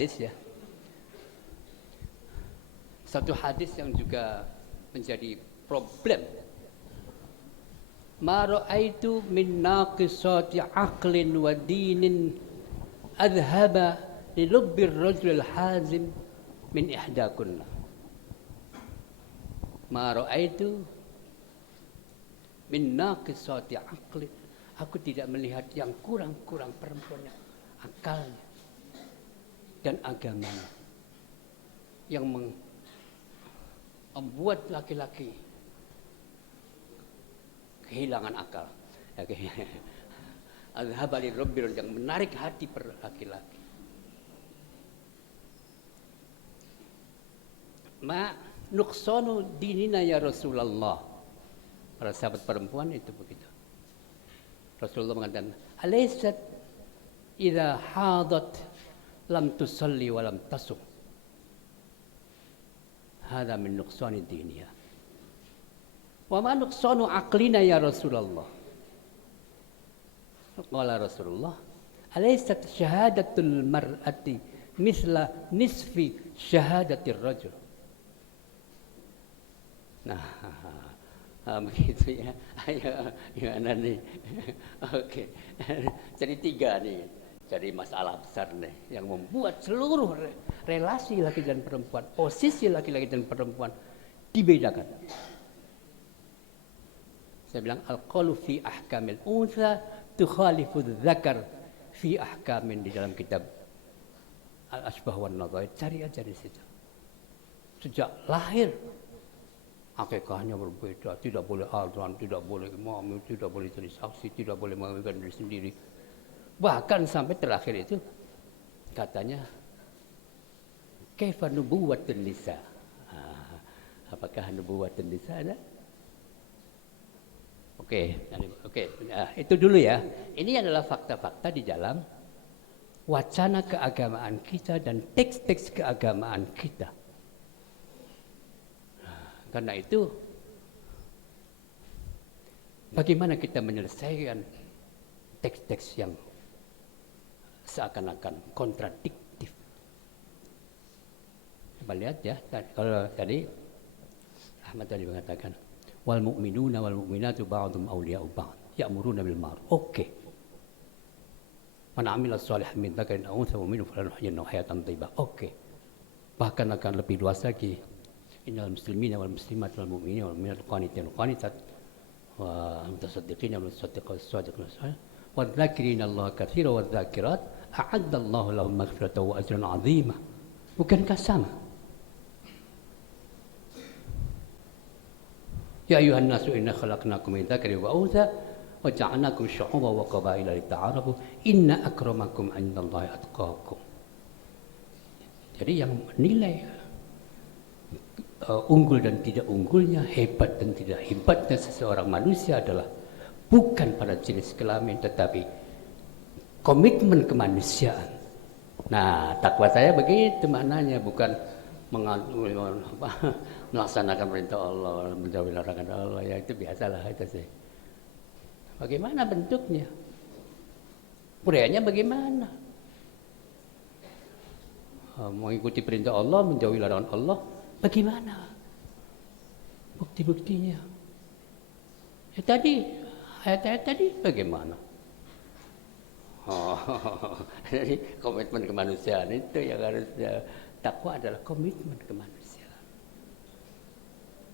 Ya. Satu hadis yang juga menjadi problem. Ma ra'aitu min naqisati aqlin wa dinin adhaba li lubbi ar-rajul al-hazim min ihdakunna. Ma ra'aitu min naqisati aqlin. Aku tidak melihat yang kurang-kurang perempuannya, akalnya dan agamanya yang membuat laki-laki kehilangan akal. Al-habali rabbir yang menarik hati per laki-laki. Ma nuqsanu dinina ya Rasulullah. Para sahabat perempuan itu begitu. Rasulullah mengatakan, "Alaysat idza hadat lam tusalli wa lam tasum." Hada min nuqsani diniya. Wa ma nuqsanu aqlina ya Rasulullah. Qala Rasulullah, "Alaysat syahadatul mar'ati misla nisfi syahadatir rajul." Nah, begitu ya. Ayo, gimana nih? Oke. Jadi tiga nih. Jadi masalah besar nih yang membuat seluruh relasi laki dan perempuan, posisi laki-laki dan perempuan dibedakan. Saya bilang al-qalu fi ahkamil untha tukhalifu dzakar fi ahkamin di dalam kitab Al-Asbah wan Nadhair. Cari aja di situ. Sejak lahir akikahnya berbeda, tidak boleh azan, tidak boleh imam, tidak boleh jadi saksi, tidak boleh mengawinkan diri sendiri. Bahkan sampai terakhir itu katanya kaifa nubuwatun nisa. Apakah nubuwatun nisa ada? Oke. Nah, itu dulu ya. Ini adalah fakta-fakta di dalam wacana keagamaan kita dan teks-teks keagamaan kita. Karena itu bagaimana kita menyelesaikan teks-teks yang seakan-akan kontradiktif. Coba lihat ya, kalau tadi Ahmad tadi mengatakan wal mu'minuna wal mu'minatu ba'dhum awliya'u ba'd ya'muruna bil ma'ruf. Oke. Man 'amila shalihan min dzakarin aw untha mu'minun falanuhyiyannahu hayatan thayyibah. Oke. Bahkan akan lebih luas lagi. Innal muslimina wal muslimat wal mu'minina wal mu'minat qanitin wa qanitat wa mutasaddiqina wal mutasaddiqat was-sadiqina wa dzakirina Allah katsiran wa dzakirat a'adda Allah lahum maghfiratan wa ajran 'azima. Bukankah sama? Ya ayuhan nasu inna khalaqnakum min dzakarin wa untha wa ja'alnakum syu'uban wa qabaila lita'arafu inna akramakum 'indallahi atqakum. Jadi yang menilai unggul dan tidak unggulnya, hebat dan tidak hebatnya seseorang manusia adalah bukan pada jenis kelamin tetapi komitmen kemanusiaan. Nah, takwa saya begitu maknanya, bukan melaksanakan perintah Allah, menjauhi larangan Allah. Ya itu biasalah itu sih. Bagaimana bentuknya? Budayanya bagaimana? Mengikuti perintah Allah, menjauhi larangan Allah. Bagaimana bukti-buktinya? Ya tadi, ayat-ayat tadi bagaimana? Jadi komitmen kemanusiaan itu yang harus takwa adalah komitmen kemanusiaan.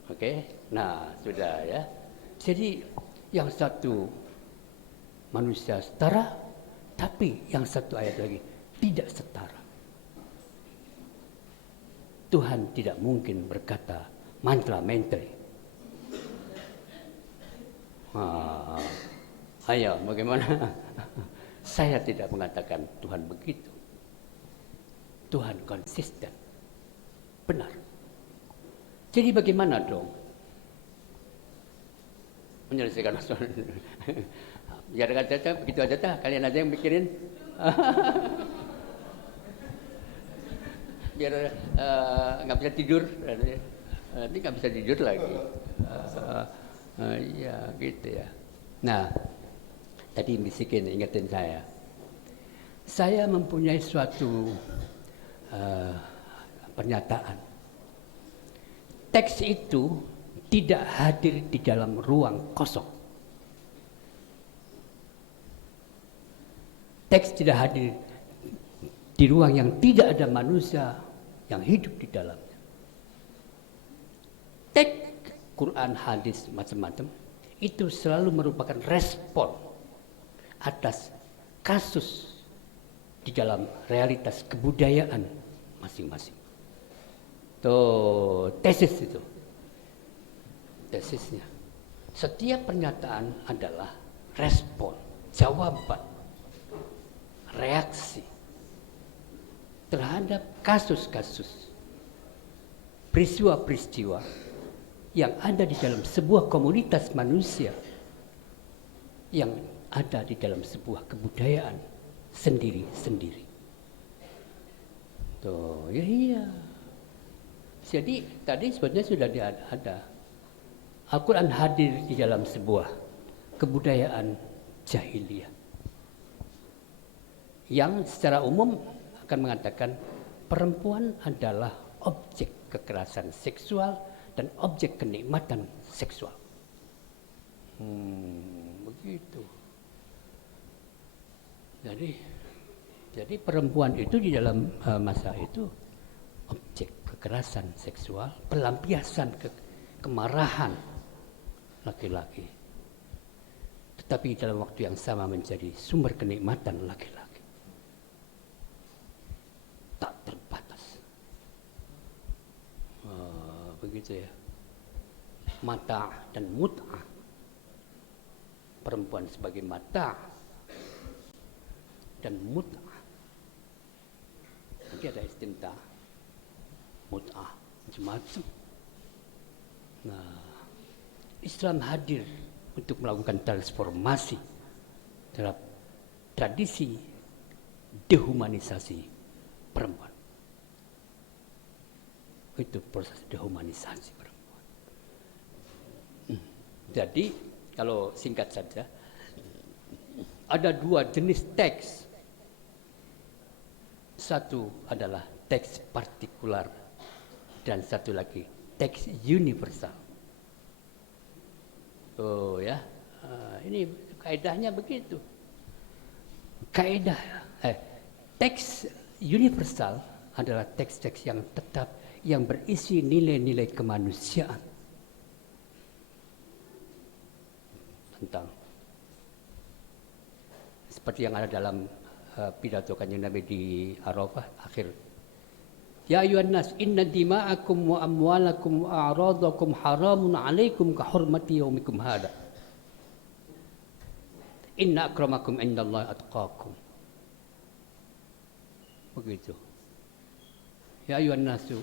Oke, nah sudah ya. Jadi yang satu manusia setara, tapi yang satu ayat lagi tidak setara. Tuhan tidak mungkin berkata mantra-mentri. Ayo, bagaimana? Saya tidak mengatakan Tuhan begitu. Tuhan konsisten, benar. Jadi bagaimana dong menyelesaikan masalah? Biarkan saja begitu aja dah. Kalian aja yang mikirin. Biar nggak bisa tidur, nanti nggak bisa tidur lagi. Iya gitu ya. Nah, tadi bisikin ingetin saya mempunyai suatu pernyataan. Teks itu tidak hadir di dalam ruang kosong. Teks tidak hadir di ruang yang tidak ada manusia yang hidup di dalamnya. Teks Quran, hadis, macam-macam itu selalu merupakan respon atas kasus di dalam realitas kebudayaan masing-masing. Tuh, tesis itu. Tesisnya. Setiap pernyataan adalah respon, jawaban, reaksi terhadap kasus-kasus, peristiwa-peristiwa yang ada di dalam sebuah komunitas manusia, yang ada di dalam sebuah kebudayaan sendiri-sendiri. Tuh, ya iya. Jadi tadi sebetulnya sudah ada. Al-Quran hadir di dalam sebuah kebudayaan jahiliyah yang secara umum akan mengatakan perempuan adalah objek kekerasan seksual dan objek kenikmatan seksual. Begitu. Jadi perempuan itu di dalam masa itu objek kekerasan seksual, pelampiasan kemarahan laki-laki. Tetapi dalam waktu yang sama menjadi sumber kenikmatan laki-laki. Tak terbatas. Begitu ya. Mata dan mut'ah. Perempuan sebagai mata dan mut'ah. Nanti ada istimta, mut'ah, macam-macam. Nah, Islam hadir untuk melakukan transformasi terhadap tradisi dehumanisasi perempuan. Itu proses dehumanisasi perempuan. Jadi, kalau singkat saja, ada dua jenis teks. Satu adalah teks partikular dan satu lagi teks universal. Oh ya, ini kaedahnya begitu. Kaedah teks universal adalah teks-teks yang tetap, yang berisi nilai-nilai kemanusiaan tentang seperti yang ada dalam pidato Kanjeng Nabi di Arafah akhir. Ya ayuhan nas inna dima'akum wa amwalakum wa a'radakum haramun 'alaikum ka hurmati yaumikum hada. Inna akramakum indallahi atqakum. Begitu. Ya ayuhan nasu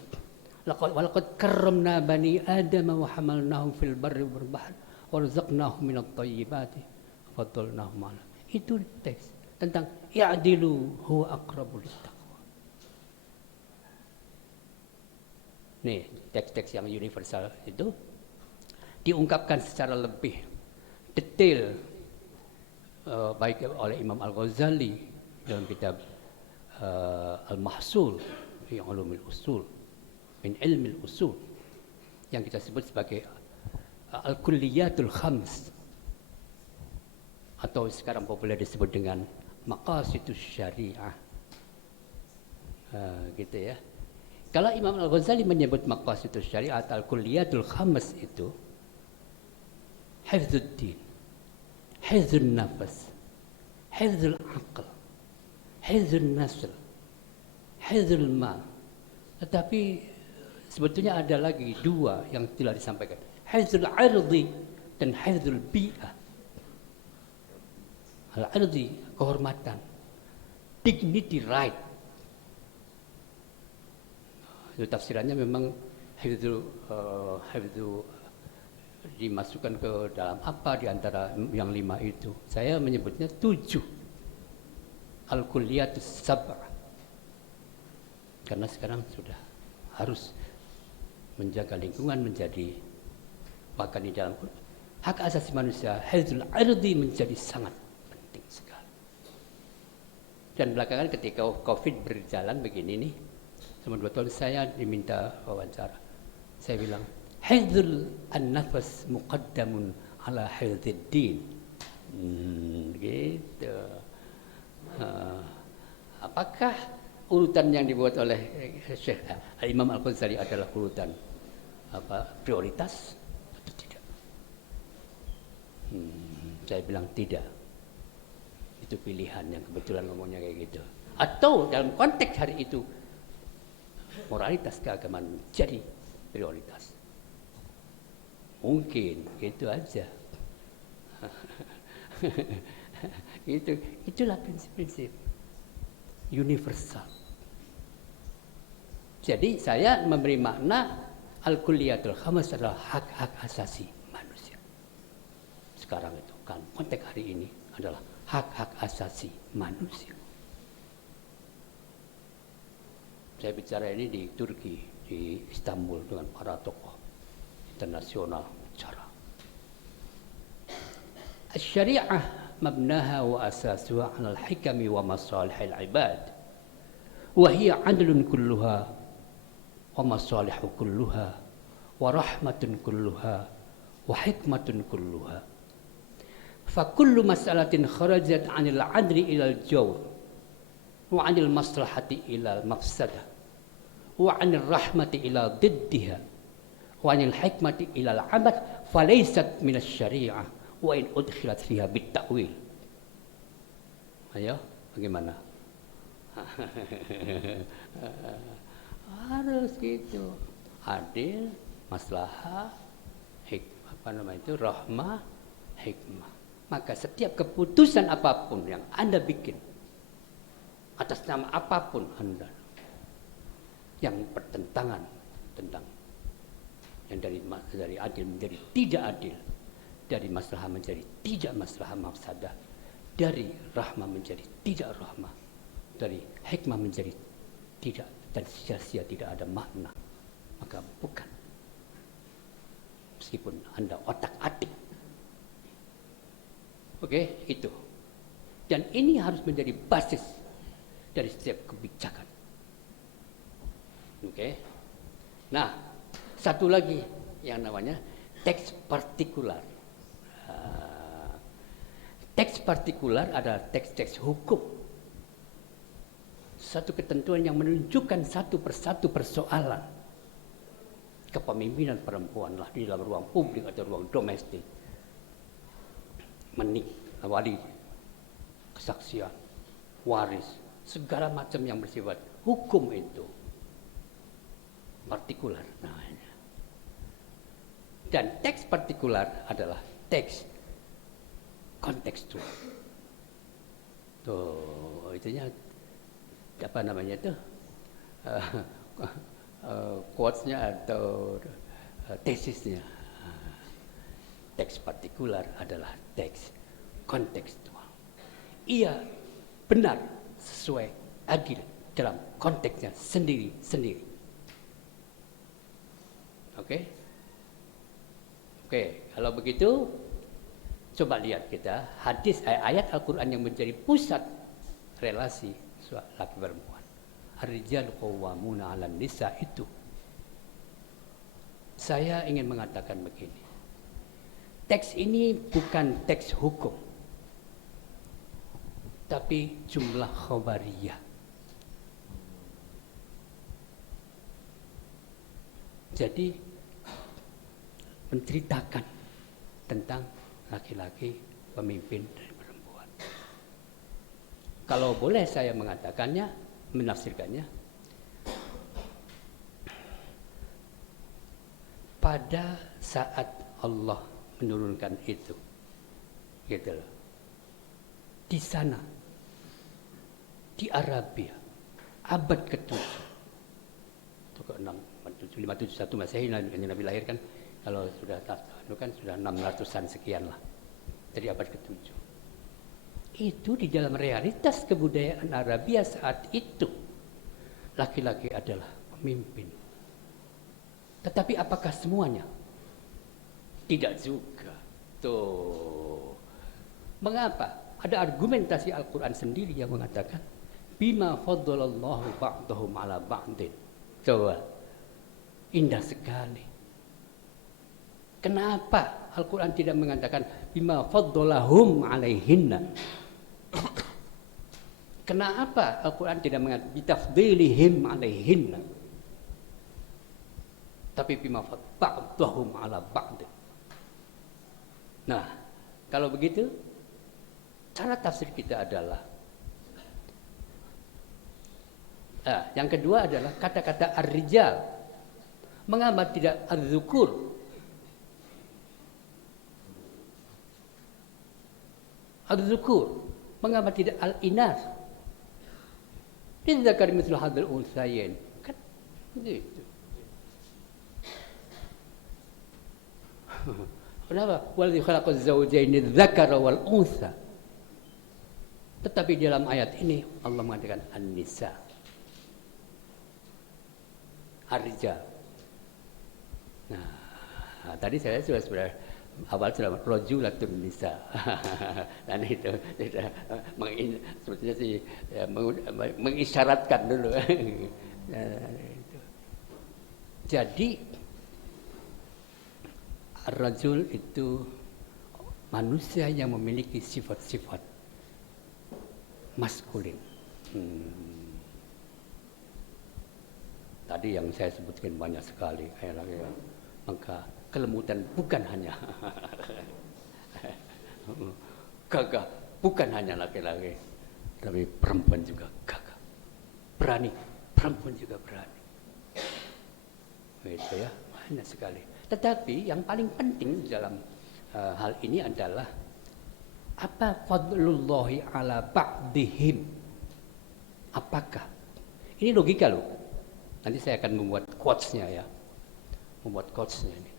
laqad karramna bani adama wa hamalnahum fil barri wal bahri wa razaqnahum minat thayyibati wa faddalnahum 'ala. Itu teks tentang ya'dilu huwa aqrabu lit-taqwa. Nih, teks-teks yang universal itu diungkapkan secara lebih detail baik oleh Imam Al-Ghazali dalam kitab Al-Mahsul fi Ulumil Usul min Ilmil Usul yang kita sebut sebagai Al-Kulliyatul Khams atau sekarang populer disebut dengan Maqasidus Syariah. Gitu ya. Kalau Imam Al-Ghazali menyebut Maqasidus Syariah Al-Kulliyatul Khams itu hifdzuddin, hifdzun nafas, hifdzul aql, hifdzun nasl, hifdzul mal. Tetapi sebetulnya ada lagi dua yang telah disampaikan, hifdzul ardi dan hifdzul bi'ah. Al-ardi, kehormatan, dignity, right. Itu tafsirannya memang hifdzu dimasukkan ke dalam apa di antara yang 5 itu. Saya menyebutnya 7. Al-Kulliyatus Sab'ah. Karena sekarang sudah harus menjaga lingkungan menjadi, bahkan di dalam hak asasi manusia, hifdzul ardi menjadi sangat penting sekali. Dan belakangan ketika Covid berjalan begini nih, Selama 2 tahun saya diminta wawancara. Saya bilang, hifdzul an-nafas muqaddamun ala hifdzid din. Gitu. Apakah urutan yang dibuat oleh Syekh Imam Al-Ghazali adalah urutan prioritas atau tidak? Saya bilang tidak. Itu pilihan yang kebetulan ngomongnya kayak gitu. Atau dalam konteks hari itu moralitas keagamaan menjadi prioritas. Mungkin gitu aja. Itulah prinsip-prinsip universal. Jadi saya memberi makna al-kulliyatul khamas adalah hak-hak asasi manusia. Sekarang itu kan konteks hari ini adalah hak-hak asasi manusia. Saya bicara ini di Turki, di Istanbul dengan para tokoh internasional bicara. Syariah mabnaha wa asasuha 'ala al-hikami wa masalihil ibad. Wa hiya 'adlun kulluha wa masalihu kulluha wa rahmatun kulluha wa hikmatun kulluha. Fa kullu mas'alatin kharajat 'anil 'adli ila al-jawr wa 'anil maslahati ila al-mafsadah wa 'anil rahmati ila diddiha wa 'anil hikmati ila al-'abath falaysat min asy-syari'ah wa in udkhilat fiha bit-ta'wil. Ayo, bagaimana? Harus gitu. Adil, maslahah, rahmah, hikmah. Maka setiap keputusan apapun yang Anda bikin atas nama apapun Anda yang bertentangan tentang yang dari adil menjadi tidak adil, dari maslahah menjadi tidak maslahah mafsadah, dari rahmah menjadi tidak rahmah, dari hikmah menjadi tidak dan sia-sia tidak ada makna, maka bukan. Meskipun Anda otak-atik. Oke, itu. Dan ini harus menjadi basis dari setiap kebijakan. Oke. Nah, satu lagi yang namanya teks partikular. Teks partikular adalah teks-teks hukum. Satu ketentuan yang menunjukkan satu persatu persoalan kepemimpinan perempuan lah di dalam ruang publik atau ruang domestik, wali, kesaksian, waris, segala macam yang bersifat hukum itu partikular namanya. Dan teks partikular adalah teks kontekstual. Tuh, itunya apa namanya tuh? Quotes-nya atau tesisnya. Teks partikular adalah teks kontekstual. Ia benar sesuai adil dalam konteksnya sendiri-sendiri. Oke? Oke, kalau begitu coba lihat kita hadis ayat Al-Quran yang menjadi pusat relasi laki perempuan. Ar-rijal qawwamuna 'alan nisa itu. Saya ingin mengatakan begini. Teks ini bukan teks hukum, tapi jumlah khabariyah. Jadi menceritakan tentang laki-laki pemimpin dan perempuan. Kalau boleh saya mengatakannya, menafsirkannya, pada saat Allah menurunkan itu, gitu loh, di sana, di Arabia, abad ke-7, itu ke-6, 571 Masehi, Nabi lahir kan, kalau sudah itu kan sudah 600-an sekian lah, dari abad ke-7. Itu di dalam realitas kebudayaan Arabia saat itu, laki-laki adalah pemimpin. Tetapi apakah semuanya? Tidak juga. Tuh. Mengapa? Ada argumentasi Al-Quran sendiri yang mengatakan bima faddalallahu ba'dahum ala ba'din. Coba, indah sekali. Kenapa Al-Quran tidak mengatakan bima faddalahum alaihinna? Kenapa Al-Quran tidak mengatakan bitafdilihim alaihinna? Tapi bima ba'dahum ala ba'd. Nah, kalau begitu cara tafsir kita adalah yang kedua adalah kata-kata ar-rijal. Mengapa tidak az-zukur? Az-zukur. Mengapa tidak al-inas? Lidzakari mithlu hadzal unthayain. Kan gitu. Kenapa? Waladzi khalaqaz zawjaini dzakara wal untha. Tetapi dalam ayat ini Allah mengatakan an-nisa. Ar-rijal. Nah, tadi saya sudah awal sudah rajulatun nisa. Dan itu sebetulnya sih ya, mengisyaratkan dulu. Jadi ar-rajul itu manusia yang memiliki sifat-sifat maskulin. Tadi yang saya sebutkan banyak sekali, maka kelembutan bukan hanya gagah, bukan hanya laki-laki, tapi perempuan juga gagah, berani, perempuan juga berani. Itu ya, banyak sekali. Tetapi yang paling penting dalam hal ini adalah apa fadlullahi ala ba'dihim? Apakah? Ini logika loh. Nanti saya akan membuat quotes-nya ya. Membuat quotes-nya ini.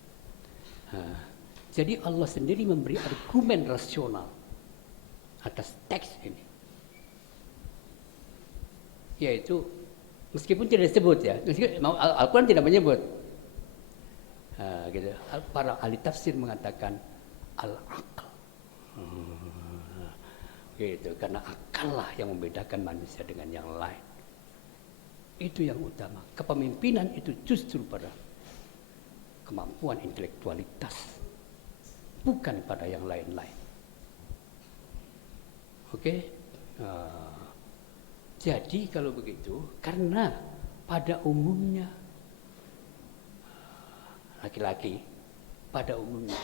Jadi Allah sendiri memberi argumen rasional atas teks ini. Yaitu meskipun tidak disebut ya, Al-Quran tidak menyebut. Gitu. Para ahli tafsir mengatakan al-aql. Gitu, karena akal lah yang membedakan manusia dengan yang lain. Itu yang utama. Kepemimpinan itu justru pada kemampuan intelektualitas, bukan pada yang lain-lain. Oke? Jadi kalau begitu, karena pada umumnya laki-laki, pada umumnya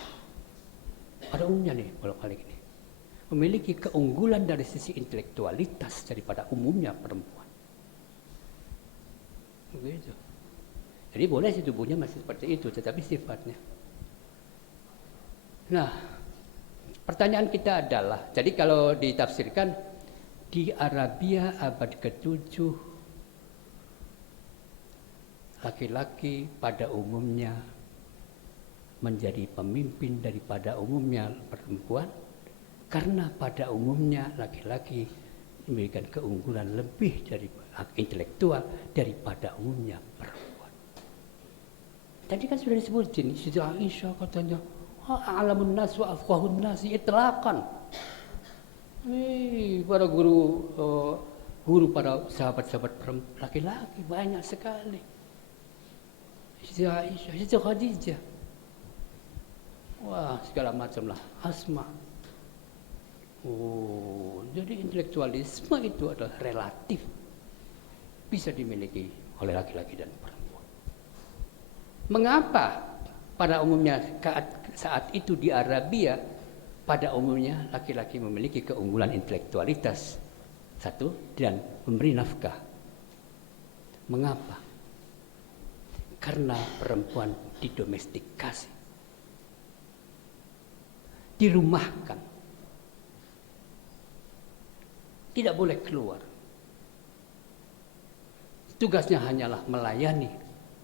nih, bolak-balik ini, memiliki keunggulan dari sisi intelektualitas daripada umumnya perempuan. Begitu. Jadi boleh sih tubuhnya masih seperti itu, tetapi sifatnya. Nah, pertanyaan kita adalah, jadi kalau ditafsirkan di Arabia abad ke-7, laki-laki pada umumnya menjadi pemimpin daripada umumnya perempuan, karena pada umumnya laki-laki memberikan keunggulan lebih dari intelektual daripada umumnya perempuan. Tadi kan sudah disebutin, Siti Aisyah katanya, a'lamun nas wa afqahun nas itlaqan. Para guru para sahabat-sahabat laki-laki banyak sekali. Siti Aisyah, Siti Khadijah. Wah, segala macam lah, Asma. Jadi intelektualisme itu adalah relatif, bisa dimiliki oleh laki-laki dan perempuan. Mengapa pada umumnya saat itu di Arabia pada umumnya laki-laki memiliki keunggulan intelektualitas satu dan memberi nafkah? Mengapa? Karena perempuan didomestikasi, dirumahkan, tidak boleh keluar. Tugasnya hanyalah melayani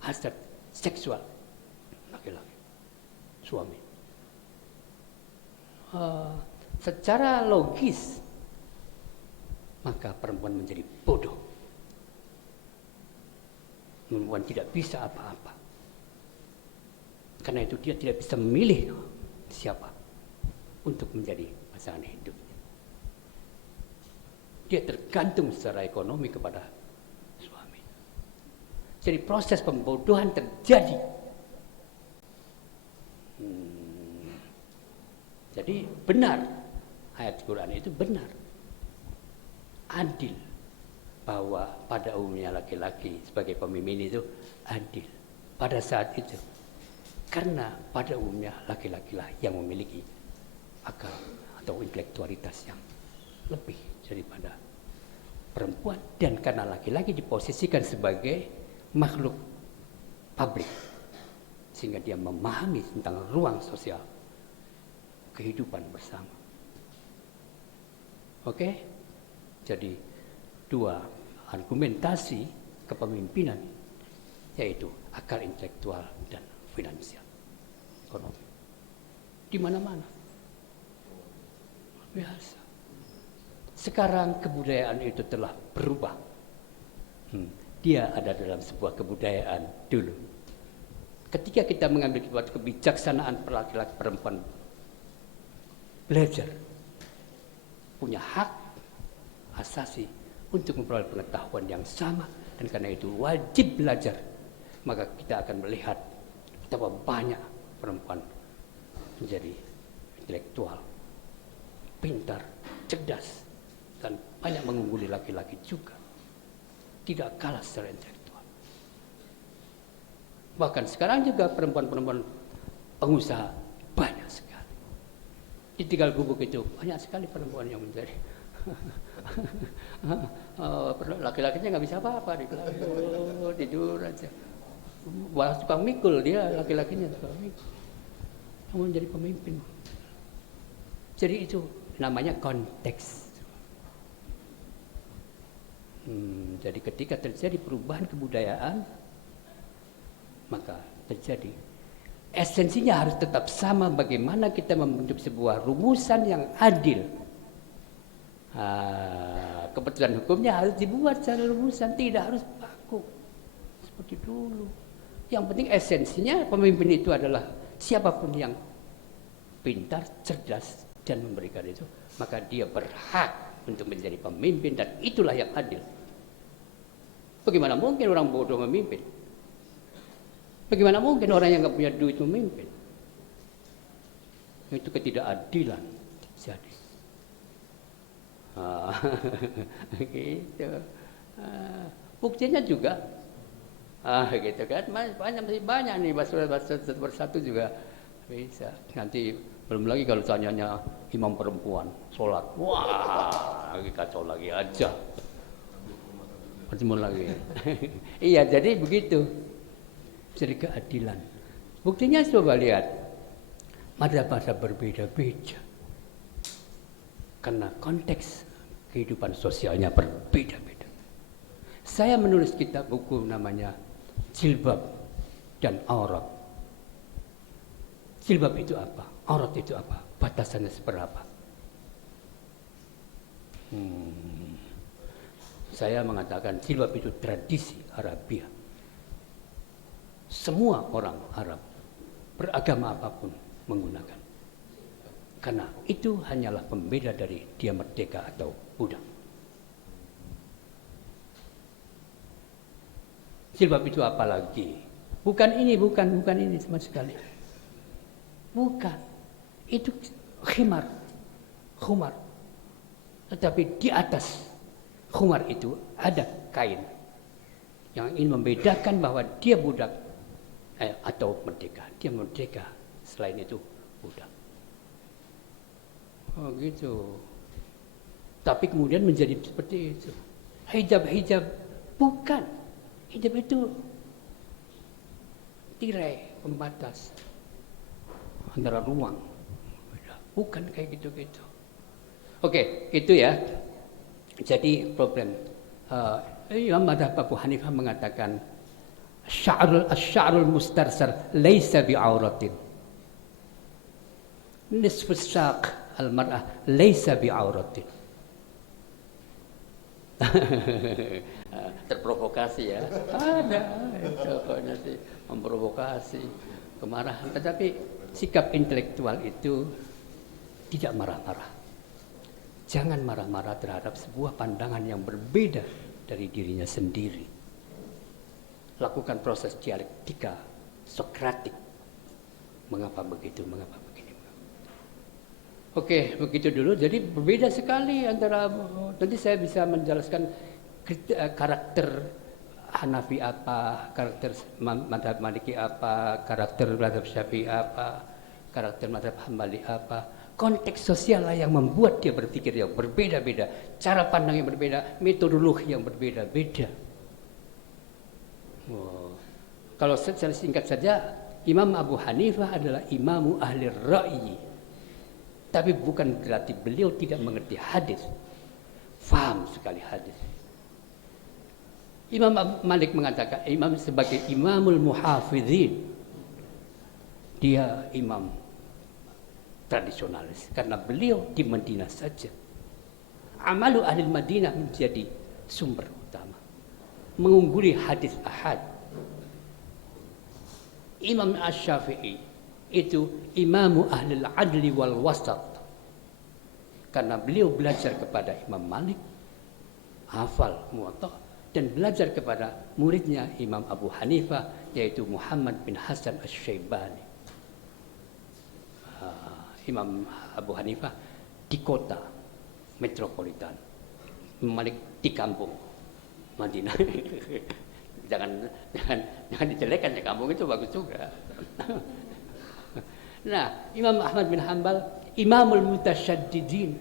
hasrat seksual laki-laki, suami. Secara logis, maka perempuan menjadi bodoh. Perempuan tidak bisa apa-apa. Karena itu dia tidak bisa memilih siapa untuk menjadi pasangan hidupnya. Dia tergantung secara ekonomi kepada suami. Jadi proses pembodohan terjadi. Jadi benar, ayat Quran itu benar, adil, bahwa pada umumnya laki-laki sebagai pemimpin itu adil pada saat itu. Karena pada umumnya laki-laki lah yang memiliki akal atau intelektualitas yang lebih daripada perempuan, dan karena laki-laki diposisikan sebagai makhluk publik sehingga dia memahami tentang ruang sosial kehidupan bersama. Oke? Jadi dua argumentasi kepemimpinan, yaitu akal intelektual dan finansial, ekonomi. Di mana-mana. Biasa. Sekarang kebudayaan itu telah berubah. Dia ada dalam sebuah kebudayaan dulu. Ketika kita mengambil suatu kebijaksanaan laki-laki perempuan belajar, punya hak asasi untuk memperoleh pengetahuan yang sama, dan karena itu wajib belajar, maka kita akan melihat betapa banyak perempuan menjadi intelektual, pintar, cerdas, dan banyak mengungguli laki-laki juga, tidak kalah secara intelektual. Bahkan sekarang juga perempuan-perempuan pengusaha banyak sekali. Di Tegal Gubuk itu banyak sekali perempuan yang menjadi laki-lakinya nggak bisa apa-apa, tidur aja. Malah tukang mikul dia, laki-lakinya tukang mikul. Namun menjadi pemimpin. Jadi itu namanya konteks. Jadi ketika terjadi perubahan kebudayaan, maka terjadi esensinya harus tetap sama, bagaimana kita membentuk sebuah rumusan yang adil. Keputusan hukumnya harus dibuat secara rumusan, tidak harus baku seperti dulu. Yang penting esensinya pemimpin itu adalah siapapun yang pintar, cerdas, dan memberikan itu, maka dia berhak untuk menjadi pemimpin, dan itulah yang adil. Bagaimana mungkin orang bodoh memimpin? Bagaimana mungkin orang yang nggak punya duit memimpin? Itu ketidakadilan terjadi. Gitu. Buktinya juga, gitu kan? Masih banyak nih, satu persatu juga bisa. Nanti belum lagi kalau tanyanya imam perempuan sholat, wah, lagi kacau lagi aja. Bertemu lagi. Iya, jadi begitu. Jadi keadilan. Buktinya coba lihat, mazhab-mazhab berbeda-beda. Karena konteks kehidupan sosialnya berbeda-beda. Saya menulis kitab buku namanya Jilbab dan Aurat. Jilbab itu apa? Aurat itu apa? Batasannya seberapa? Saya mengatakan jilbab itu tradisi Arabia. Semua orang Arab beragama apapun menggunakan. Karena itu hanyalah pembeda dari dia merdeka atau budak. Jilbab itu apa lagi? Bukan ini sama sekali. Bukan. Itu khimar. Tetapi di atas khumar itu ada kain yang ingin membedakan bahwa dia budak atau merdeka. Dia merdeka, selain itu budak. Oh gitu. Tapi kemudian menjadi seperti itu. Hijab bukan. Hijab itu tirai pembatas antara ruang. Bukan kayak gitu-gitu. Oke, itu ya. Jadi problem. Imam Madzhab Abu Hanifah mengatakan sya'rul mustarsal laisa bi'auratin. Nisfu saq al-mar'ah laisa bi'auratin. Terprovokasi ya. Ada itu nanti memprovokasi kemarahan, tetapi sikap intelektual itu tidak marah-marah. Jangan marah-marah terhadap sebuah pandangan yang berbeda dari dirinya sendiri. lakukan proses dialektika Sokratik. Mengapa begitu, mengapa begini. Oke, begitu dulu. Jadi berbeda sekali antara, nanti saya bisa menjelaskan karakter Hanafi apa, karakter madhab Maliki apa, karakter madhab Syafi'i apa, karakter madhab Hambali apa. Konteks sosial lah yang membuat dia berpikir yang berbeda-beda, cara pandang yang berbeda, metodologi yang berbeda-beda. Wow. Kalau secara singkat saja, Imam Abu Hanifah adalah imamu ahli ra'yi. Tapi bukan berarti beliau tidak mengerti hadis. Faham sekali hadis. Imam Malik mengatakan, imam sebagai imamul muhafizin, dia imam tradisionalis karena beliau di Madinah saja. Amalu ahli Madinah menjadi sumber utama, mengungguli hadis ahad. Imam Asy-Syafi'i itu imamu ahli adli wal wasat karena beliau belajar kepada Imam Malik, hafal Muwatta, dan belajar kepada muridnya Imam Abu Hanifah, yaitu Muhammad bin Hasan Asy-Syaibani. Imam Abu Hanifah di kota metropolitan, Malik di kampung Madinah. jangan dijelekan ya, kampung itu bagus juga. Nah, Imam Ahmad bin Hanbal imamul mutasyaddidin.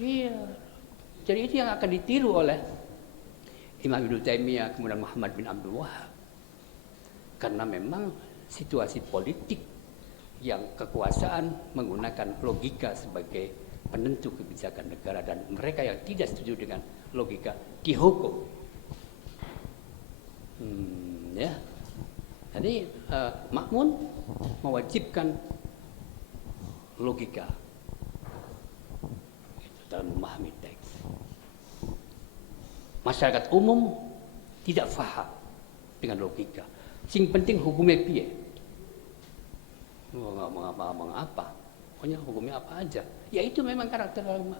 Iya. Jadi itu yang akan ditiru oleh Imam Ibnu Taimiyah, kemudian Muhammad bin Abdul Wahab. Karena memang situasi politik yang kekuasaan menggunakan logika sebagai penentu kebijakan negara, dan mereka yang tidak setuju dengan logika dihukum. Ya. Jadi makmun mewajibkan logika itu dalam memahami teks. Masyarakat umum tidak faham dengan logika. Sing penting hukumnya piye. Ngomong apa? Pokoknya hukumnya apa aja. Ya itu memang karakter ulama.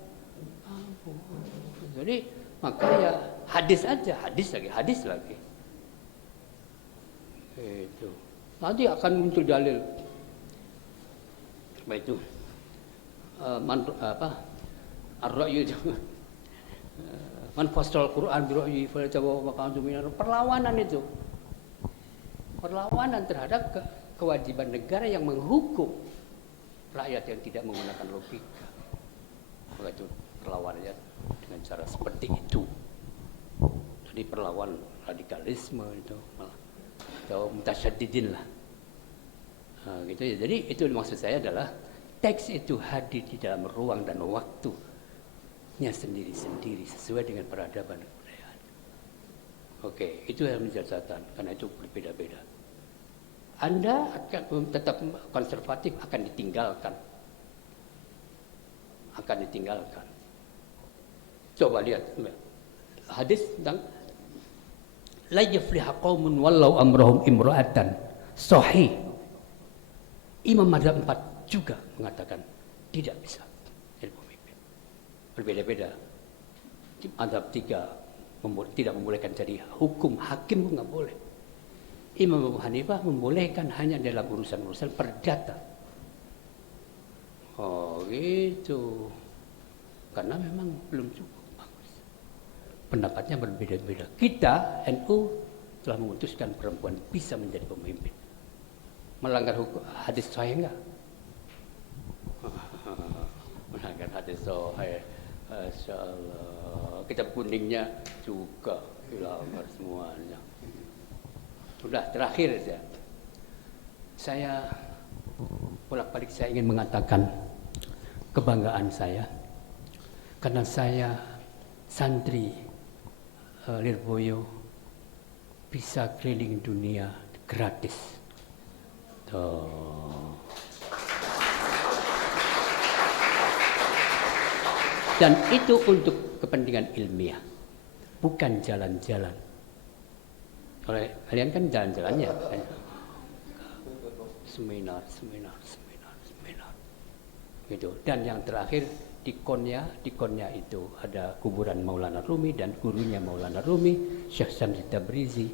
Jadi maka ya hadis aja, hadis lagi. Itu. Nanti akan muncul dalil. Apa itu? Ar-ra'yu man fasal Quran bi ra'yi fa tawa maqam minar, perlawanan itu. Perlawanan terhadap kewajiban negara yang menghukum rakyat yang tidak menggunakan logika. Maka itu perlawanannya dengan cara seperti itu. Jadi perlawan radikalisme itu malah atau mutasyaddidin lah. Nah, gitu ya. Jadi itu maksud saya adalah teks itu hadir di dalam ruang dan waktunya sendiri-sendiri sesuai dengan peradaban dan kebudayaan. Oke, itu yang menjadi catatan karena itu berbeda-beda. Anda akan tetap konservatif, akan ditinggalkan. Coba lihat hadis tentang la yafliha qaumun wallau amrahum imra'atan. Sahih. Imam Madzhab 4 juga mengatakan tidak bisa jadi pemimpin. Berbeda-beda. Madzhab 3 tidak membolehkan jadi hukum, hakim pun nggak boleh. Imam Abu Hanifah membolehkan hanya dalam urusan-urusan perdata. Oh gitu. Karena memang belum cukup bagus. Pendapatnya berbeda-beda. Kita NU telah memutuskan perempuan bisa menjadi pemimpin. Melanggar hukum hadis sahih enggak? Melanggar hadis sahih. Masyaallah. Kitab kuningnya juga dilanggar semuanya. Sudah terakhir saja. Saya bolak-balik saya ingin mengatakan kebanggaan saya karena saya santri Lirboyo bisa keliling dunia gratis. Tuh. Dan itu untuk kepentingan ilmiah, bukan jalan-jalan. Kalau kalian kan jalan-jalannya kan? Seminar gitu. Dan yang terakhir di Konya itu ada kuburan Maulana Rumi dan gurunya Maulana Rumi, Syekh Syamsi Tabrizi.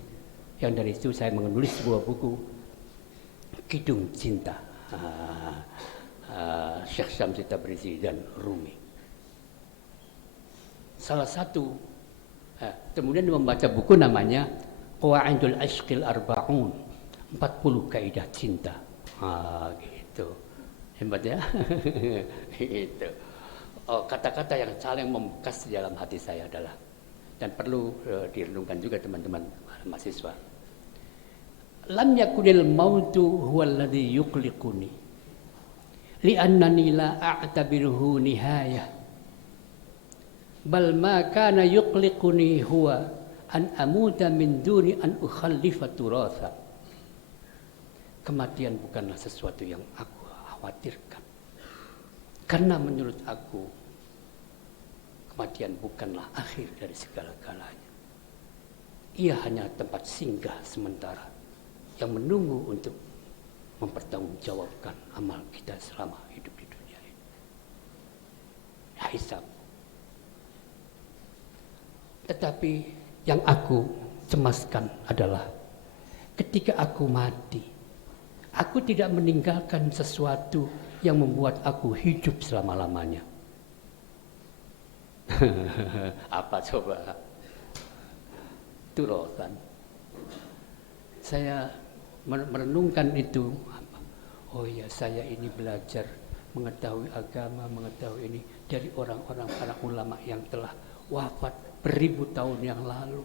Yang dari itu saya menulis sebuah buku, Kidung Cinta, Syekh Syamsi Tabrizi dan Rumi. Salah satu, kemudian membaca buku namanya Qawaidul Ashqil Arba'un, 40 kaidah cinta. Gitu. Hebat ya. Itu. Kata-kata yang saling membekas di dalam hati saya adalah, dan perlu direnungkan juga teman-teman mahasiswa. Lam yakunil mautu huwallazi yuqliquni li'annani la a'tabiruhu nihayah bal ma kana yuqliquni huwa an amuta min duni an ukhallifa turatha. Kematian bukanlah sesuatu yang aku khawatirkan, karena menurut aku kematian bukanlah akhir dari segala-galanya. Ia hanya tempat singgah sementara yang menunggu untuk mempertanggungjawabkan amal kita selama hidup di dunia ini. Hisab. Tetapi yang aku cemaskan adalah ketika aku mati, aku tidak meninggalkan sesuatu yang membuat aku hidup selama-lamanya. Apa coba? Turotan. Saya merenungkan itu. Oh ya, saya ini belajar mengetahui agama, mengetahui ini dari orang-orang para ulama yang telah wafat beribu tahun yang lalu.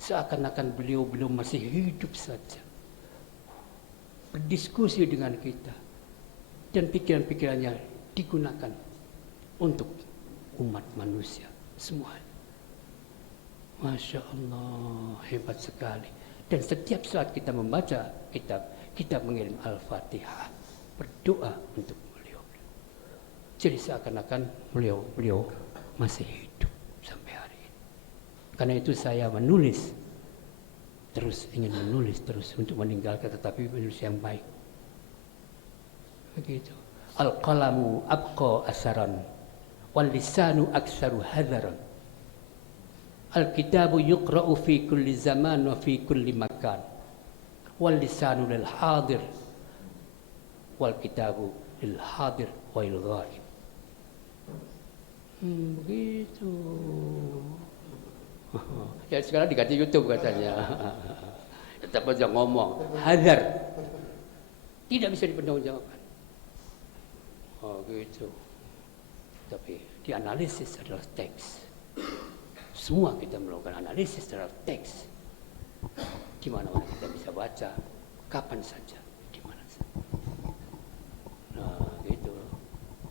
Seakan-akan beliau masih hidup saja, berdiskusi dengan kita, dan pikiran-pikirannya digunakan untuk umat manusia semuanya. Masya Allah, hebat sekali. Dan setiap saat kita membaca kitab, kita mengirim Al-Fatihah, berdoa untuk beliau. Jadi seakan-akan beliau masih hidup sampai hari ini. Karena itu saya ingin menulis terus untuk meninggalkan, tetapi menulis yang baik. Begitu. Al-qalamu abqa asaran wal lisanu aksaru hadaran. Al-kitabu yuqra'u fi kulli zaman wa fi kulli makan. Wal lisanu lil hadir wal kitabu lil hadir wa lil ghaib. Begitu. Ya sekarang diganti YouTube katanya. Tetap aja ngomong hadar, tidak bisa dipertanggungjawabkan. Oh gitu. Tapi dianalisis adalah teks. Semua kita melakukan analisis terhadap teks. Di mana-mana kita bisa baca, kapan saja, di mana saja. Nah, gitu.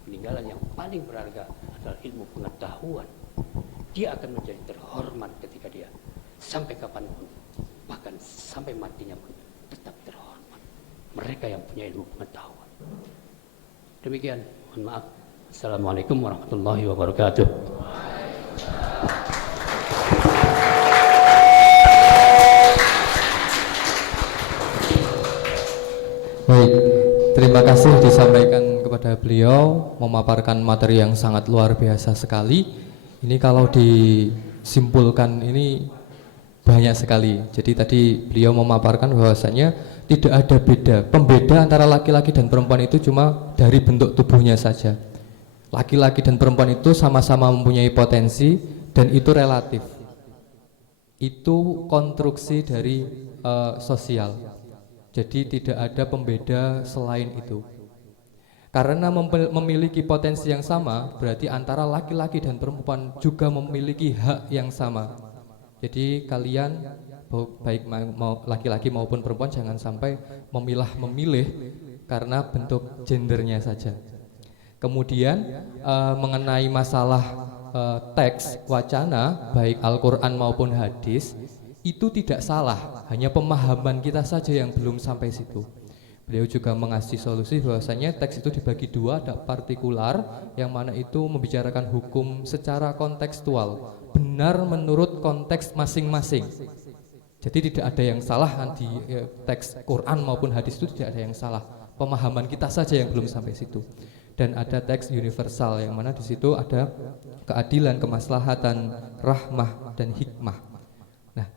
Peninggalan yang paling berharga adalah ilmu pengetahuan. Dia akan menjadi terhormat ketika dia sampai kapanpun, bahkan sampai matinya pun tetap terhormat. Mereka yang punya ilmu pengetahuan. Demikian, mohon maaf. Assalamualaikum warahmatullahi wabarakatuh. Baik, terima kasih disampaikan kepada beliau, memaparkan materi yang sangat luar biasa sekali. Ini kalau disimpulkan ini banyak sekali. Jadi tadi beliau memaparkan bahwasanya tidak ada pembeda antara laki-laki dan perempuan itu cuma dari bentuk tubuhnya saja. Laki-laki dan perempuan itu sama-sama mempunyai potensi dan itu relatif. Itu konstruksi dari sosial. Jadi tidak ada pembeda selain itu. Karena memiliki potensi yang sama, berarti antara laki-laki dan perempuan juga memiliki hak yang sama. Jadi kalian baik mau laki-laki maupun perempuan jangan sampai memilih karena bentuk gendernya saja. Kemudian mengenai masalah teks wacana baik Al-Quran maupun hadis, itu tidak salah, hanya pemahaman kita saja yang belum sampai situ. Beliau juga mengasih solusi bahwasanya teks itu dibagi dua, ada partikular yang mana itu membicarakan hukum secara kontekstual, benar menurut konteks masing-masing. Jadi tidak ada yang salah di teks Quran maupun hadis itu, tidak ada yang salah. Pemahaman kita saja yang belum sampai situ. dan ada teks universal yang mana di situ ada keadilan, kemaslahatan, rahmah dan hikmah. Nah,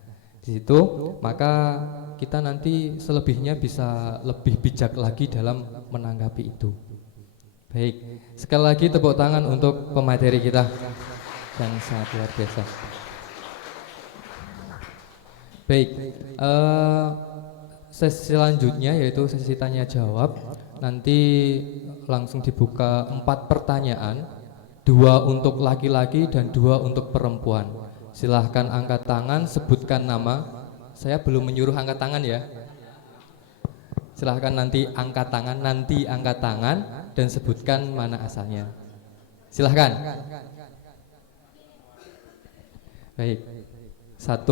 di situ maka kita nanti selebihnya bisa lebih bijak lagi dalam menanggapi itu. Baik, sekali lagi tepuk tangan untuk pemateri kita yang sangat luar biasa. Baik, sesi selanjutnya yaitu sesi tanya jawab. Nanti langsung dibuka 4 pertanyaan, 2 untuk laki-laki dan 2 untuk perempuan. Silahkan angkat tangan, sebutkan nama. Saya belum menyuruh angkat tangan ya. Silahkan nanti angkat tangan, dan sebutkan mana asalnya. Silahkan. Baik, 1,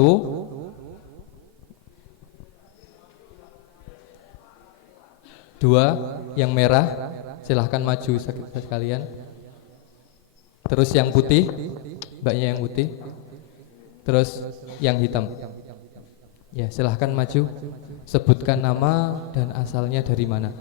2, yang merah, silahkan maju sekalian. Terus yang putih, mbaknya yang putih. Terus yang hitam. Ya, silahkan maju. Sebutkan nama dan asalnya dari mana.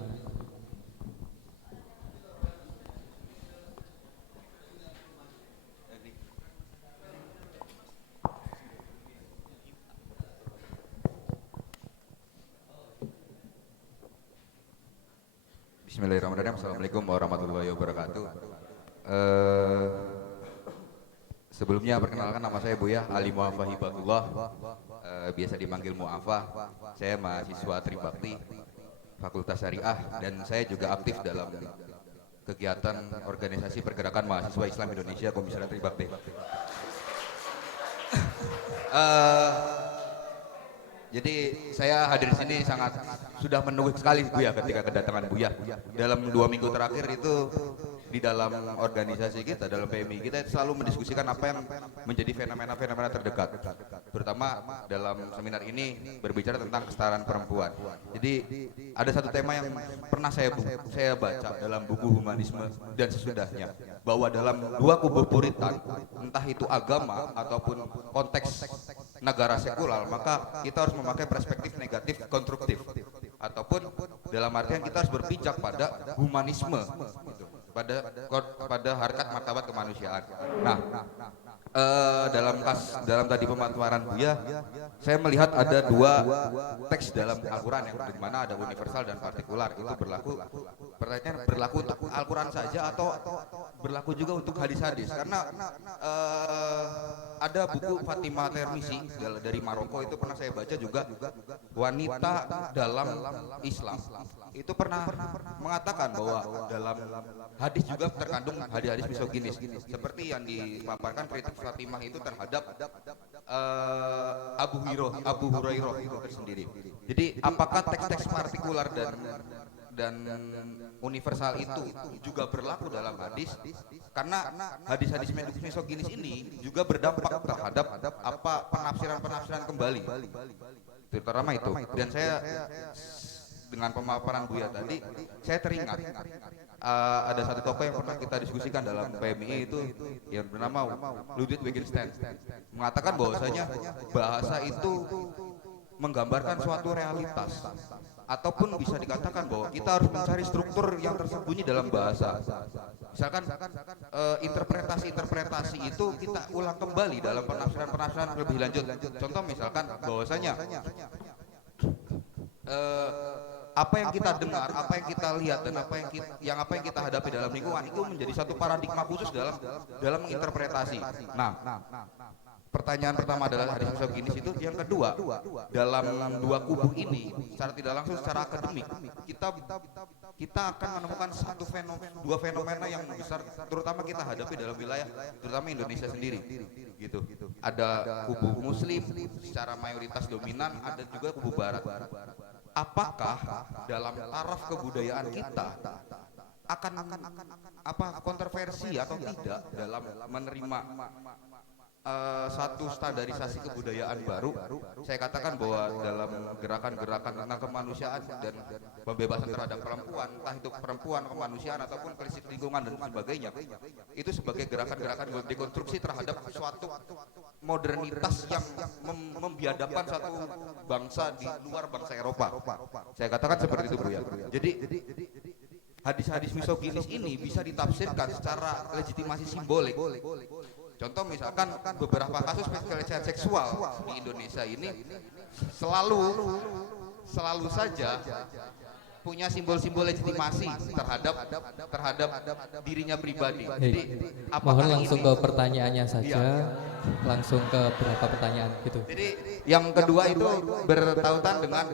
Bismillahirrahmanirrahim. Assalamualaikum warahmatullahi wabarakatuh. Sebelumnya perkenalkan, nama saya Buya Ali Mu'afah Hibatullah, biasa dipanggil Mu'afah. Saya mahasiswa Tribakti Fakultas Syariah dan saya juga aktif dalam kegiatan organisasi pergerakan mahasiswa Islam Indonesia Komisariat Tribakti. Jadi saya hadir di sini sudah menunggu sekali Buya ketika kedatangan Buya. Dalam 2 minggu terakhir itu di dalam organisasi kita, dalam PMI kita selalu mendiskusikan apa yang menjadi fenomena-fenomena terdekat. Terutama dalam seminar ini berbicara tentang kesetaraan perempuan. Jadi ada satu tema yang pernah saya baca dalam buku Humanisme dan Sesudahnya, bahwa dalam 2 kubu puritan, entah itu agama ataupun konteks negara sekular, maka kita harus memakai perspektif negatif konstruktif, ataupun dalam artian kita harus berpijak pada humanisme gitu, pada harkat martabat kemanusiaan. Nah, dalam tadi pemaparan Buya, saya melihat ada 2 teks dalam Al-Quran yang dimana ada universal dan partikular. Itu berlaku, pertanyaan berlaku untuk Al-Quran saja atau berlaku juga untuk hadis-hadis? Karena ada buku Fatimah Termisi dari Maroko, itu pernah saya baca juga, wanita dalam Islam itu pernah mengatakan bahwa dalam hadis juga terkandung hadis-hadis misoginis, seperti yang dipaparkan kritik Fatimah itu terhadap Abu Hurairah itu tersendiri. Jadi apakah teks-teks partikular dan universal itu juga berlaku dalam hadis? Karena hadis-hadis misoginis ini juga berdampak terhadap apa penafsiran kembali, terutama itu. Dan saya dengan pemaparan Buya tadi, saya teringat ada satu tokoh yang pernah kita diskusikan dalam PMI itu yang bernama Ludwig Wittgenstein, mengatakan bahwasanya bahasa itu menggambarkan suatu realitas, ataupun bisa dikatakan bahwa kita harus mencari struktur yang tersembunyi dalam bahasa. Misalkan interpretasi itu kita ulang kembali dalam penafsiran lebih lanjut. Contoh misalkan bahwasanya apa yang kita dengar, apa yang kita lihat, dan apa yang kita hadapi dalam lingkungan itu menjadi satu paradigma khusus dalam menginterpretasi. Nah, pertanyaan pertama adalah hadis misoginis itu. Yang kedua, dalam 2 kubu ini secara tidak langsung, secara akademik, kita akan menemukan 2 fenomena yang besar, terutama kita hadapi dalam wilayah, terutama Indonesia sendiri, gitu. Ada kubu Muslim secara mayoritas dominan, ada juga kubu Barat. Apakah dalam taraf kebudayaan kita akan kontroversi atau tidak dalam menerima satu standarisasi kebudayaan baru? Saya katakan bahwa dalam gerakan-gerakan tentang kemanusiaan dan pembebasan terhadap perempuan, entah itu perempuan, kemanusiaan, ataupun krisis lingkungan dan sebagainya, itu sebagai gerakan-gerakan dekonstruksi terhadap suatu modernitas yang membiadabkan satu bangsa di luar bangsa Eropa. Saya katakan seperti itu, Bu ya. Jadi hadis-hadis misoginis ini bisa ditafsirkan secara legitimasi simbolik. Contoh misalkan beberapa kasus pelecehan seksual di Indonesia ini selalu saja punya simbol-simbol legitimasi terhadap dirinya pribadi. Jadi mohon langsung ke pertanyaannya saja, langsung ke berapa pertanyaan gitu. Jadi yang kedua itu bertautan dengan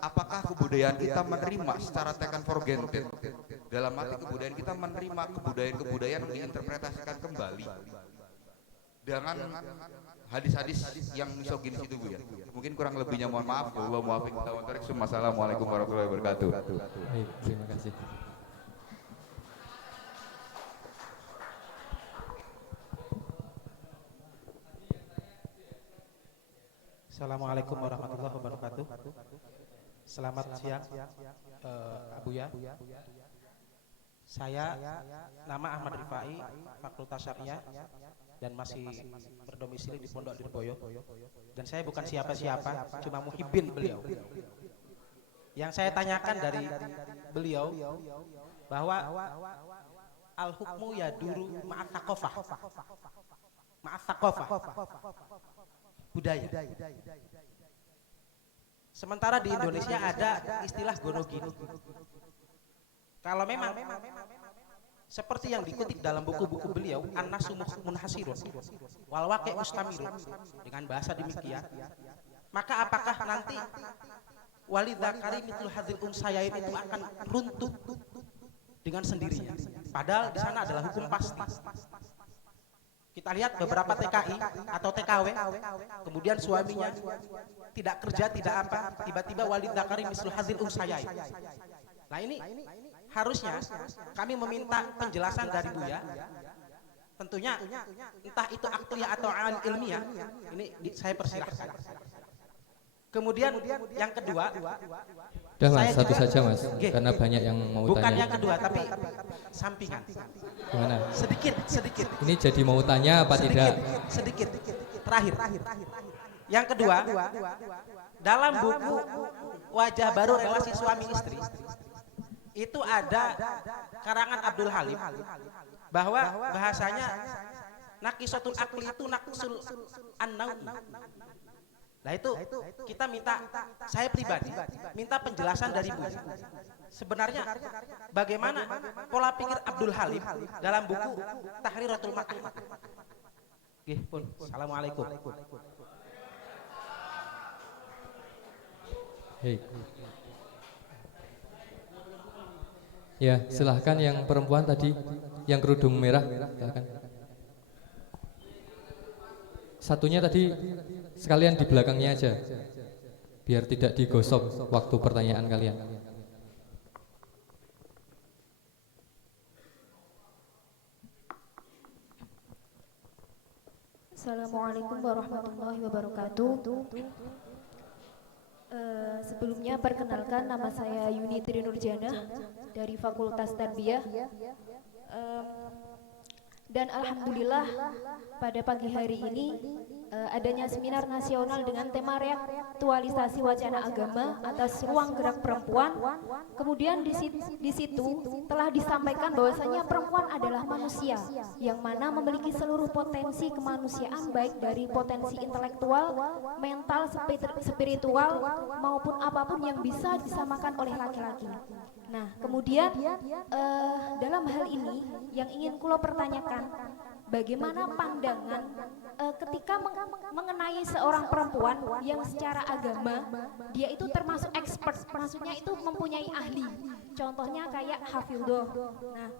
apakah kebudayaan kita menerima secara taken for granted. Dalam arti kebudayaan kita menerima kebudayaan diinterpretasikan kembali dengan hadis-hadis yang misoginis itu, Bu ya. Mungkin kurang lebihnya mohon maaf. Wassalamualaikum warahmatullahi wabarakatuh. Baik, terima kasih. Assalamualaikum warahmatullahi wabarakatuh. Selamat siang, Buya. Saya nama Ahmad Rifai, Fakultas Syariah, dan masih berdomisili di Pondok Lirboyo. Dan saya bukan siapa-siapa, cuma muhibbin beliau. Yang saya tanyakan dari beliau bahwa al-hukmu yaduru ma'at thaqafah. Ma'at thaqafah. Budaya. Sementara di Indonesia ada istilah gonogini. Kalau memang seperti yang dikutip dalam buku-buku beliau, an-nasu munhasirun wal waqi' mustamirun, dengan bahasa demikian, maka apakah nanti walidzakari mithlu hadzil unsayain itu akan runtuh dengan sendirinya? Padahal di sana adalah hukum pasti. Kita lihat beberapa TKI atau TKW, kemudian suaminya tidak kerja, tidak apa, tiba-tiba walidzakari mithlu hadzil unsayain. Nah ini harusnya kami meminta penjelasan dari Buya, tentunya entah itu akliyah atau ilmiah, ini saya persilahkan. Kemudian yang kedua, udah Mas, satu saja Mas, karena banyak yang mau bukan tanya. Bukan yang kedua, tapi sampingan. Gimana? Sedikit. Ini jadi mau tanya apa tidak? Sedikit. Terakhir. Yang kedua, dalam buku Wajah Baru Relasi Suami Istri, itu ada karangan Abdul Halim bahwa bahasanya naqisatul akli itu naqsul an-nawi. Nah itu kita minta, saya pribadi minta penjelasan dari Bu. Sebenarnya bagaimana pola pikir Abdul Halim dalam buku Tahriratul Maqam. Nggih pun. Assalamualaikum. Hey. Ya, silahkan yang perempuan tadi, yang kerudung merah, silahkan. Satunya tadi sekalian di belakangnya aja, biar tidak digosok waktu pertanyaan kalian. Assalamualaikum warahmatullahi wabarakatuh. Sebelumnya perkenalkan, nama saya Yuni Tri Nurjana dari Fakultas Tarbiyah. Dan alhamdulillah pada pagi hari ini adanya seminar nasional dengan tema reaktualisasi wacana agama atas ruang gerak perempuan. Kemudian di situ telah disampaikan bahwasanya perempuan adalah manusia yang mana memiliki seluruh potensi kemanusiaan, baik dari potensi intelektual, mental, spiritual maupun apapun yang bisa disamakan oleh laki-laki. Nah, kemudian dalam hal ini yang ingin kulo pertanyakan, bagaimana pandangan ketika mengenai seorang perempuan yang secara agama dia itu termasuk expert, maksudnya itu mempunyai ahli, contohnya kayak hafidhoh. Nah,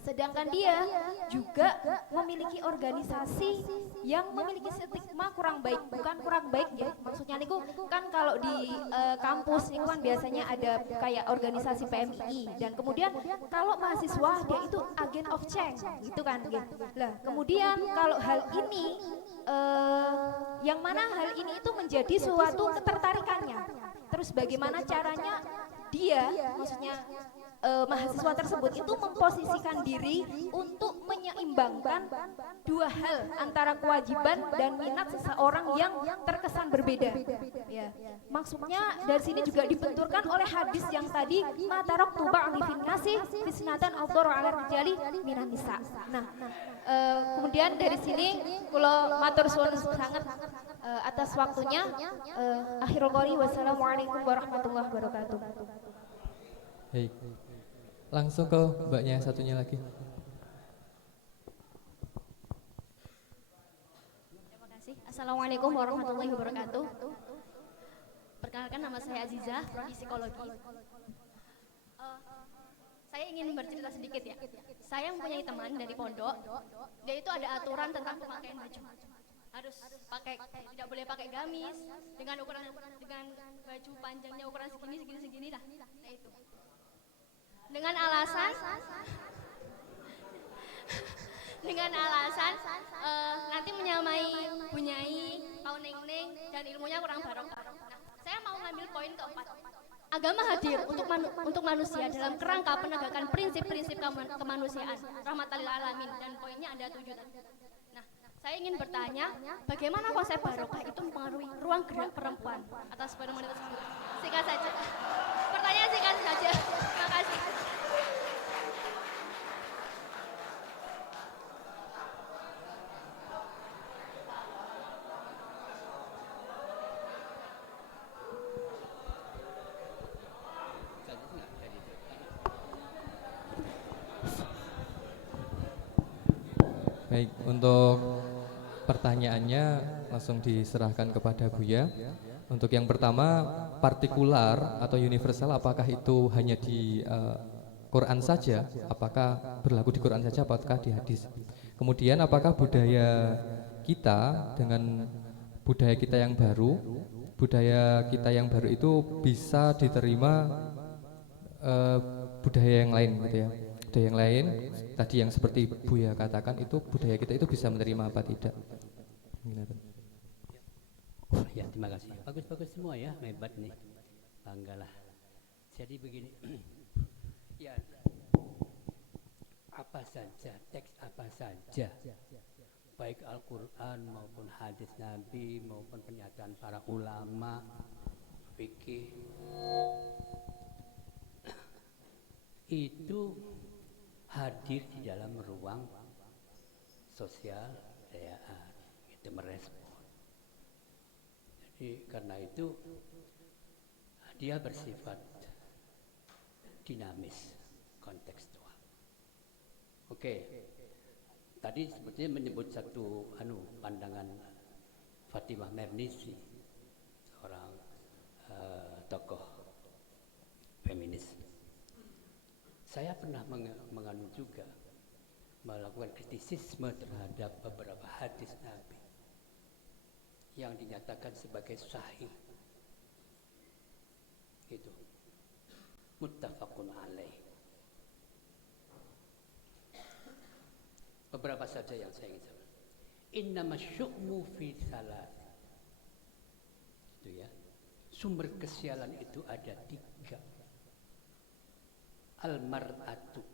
sedangkan dia juga memiliki organisasi yang memiliki stigma kurang baik, bukan kurang baik ya, maksudnya niku kan kalau di kampus niku kan biasanya ada kayak organisasi PMI, dan kemudian kalau mahasiswa dia itu agent of change gitu kan gitu. Lah kemudian kalau hal ini yang mana hal ini itu menjadi suatu ketertarikannya, terus bagaimana caranya dia, maksudnya mahasiswa tersebut itu memposisikan diri untuk menyeimbangkan dua hal antara kewajiban dan minat seseorang yang terkesan berbeda. Ya, maksudnya dari sini juga dibenturkan oleh hadis yang tadi matarok tuba alifin nasi fisnatan aldoro ala rijali minan nisa. Nah, kemudian dari sini kalau matur suwun sangat atas waktunya. Akhirul qouli wassalamualaikum warahmatullahi wabarakatuh. Baik. Langsung ke mbaknya satunya lagi. Terima kasih. Assalamualaikum warahmatullahi wabarakatuh. Perkenalkan, nama saya Azizah, prodi psikologi. Saya ingin bercerita sedikit ya. Saya mempunyai teman dari pondok. Dia itu ada aturan tentang pemakaian baju. Harus pakai, tidak boleh pakai gamis dengan baju panjangnya ukuran segini lah. Nah itu. Dengan alasan nanti menyamai Bunyai, Pau Neng dan ilmunya kurang barokah. Nah, saya mau ngambil poin keempat. Agama hadir untuk manusia dalam kerangka penegakan prinsip-prinsip kemanusiaan, rahmatan lil alamin, dan poinnya ada 7 tadi. Nah, saya ingin bertanya, bagaimana konsep barokah itu mempengaruhi ruang gerak perempuan atas fenomena tersebut? Singkat saja. Pertanyaan singkat saja. Terima kasih. Baik, untuk pertanyaannya langsung diserahkan kepada Buya. Untuk yang pertama, partikular atau universal, apakah itu hanya di Quran saja? Apakah berlaku di Quran saja, apakah di hadis? Kemudian apakah budaya kita dengan budaya kita yang baru itu bisa diterima budaya yang lain gitu ya? Budaya yang lain tadi yang seperti Buya katakan, itu budaya kita itu bisa menerima apa tidak? Ya, terima kasih. Bagus-bagus semua ya, hebat nih. Banggalah. Jadi begini. Ya, apa saja, teks apa saja, baik Al-Quran maupun hadis Nabi maupun pernyataan para ulama fikih, itu hadir di dalam ruang sosial budayaan, itu merespon. Jadi karena itu dia bersifat dinamis, kontekstual. Oke, tadi sebetulnya menyebut satu pandangan Fatimah Mernissi, seorang tokoh feminis. Saya pernah menganu juga, melakukan kritisisme terhadap beberapa hadis Nabi yang dinyatakan sebagai sahih, gitu, muttafaqun alaih. Beberapa saja yang saya ingin sampaikan. Innama syu'mu fi salat, itu ya, sumber kesialan itu ada 3. Al-mar'atu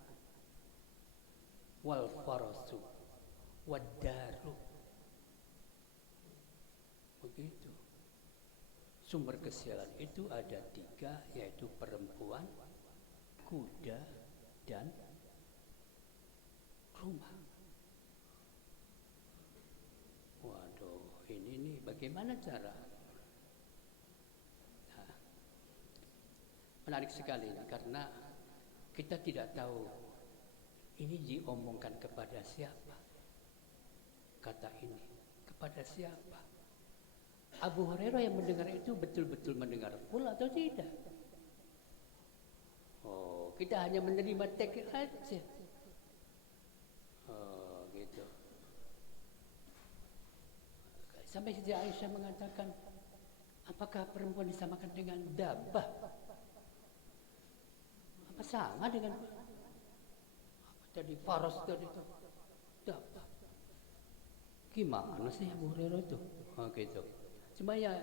wal farasu wad daru. Begitu. Sumber kesialan itu ada 3, yaitu perempuan, kuda, dan rumah. Waduh, ini nih bagaimana cara? Nah, menarik sekali ini, karena kita tidak tahu ini diomongkan kepada siapa. Kata ini kepada siapa? Abu Hurairah yang mendengar itu betul-betul mendengar full atau tidak? Oh, kita hanya menerima teks aja. Oh, gitu. Sampai Siti Aisyah mengatakan, apakah perempuan disamakan dengan dabah? Apa sama dengan tadi faros tadi itu dabah? Gimana sih Abu Hurairah itu? Oh, gitu. Cuma ya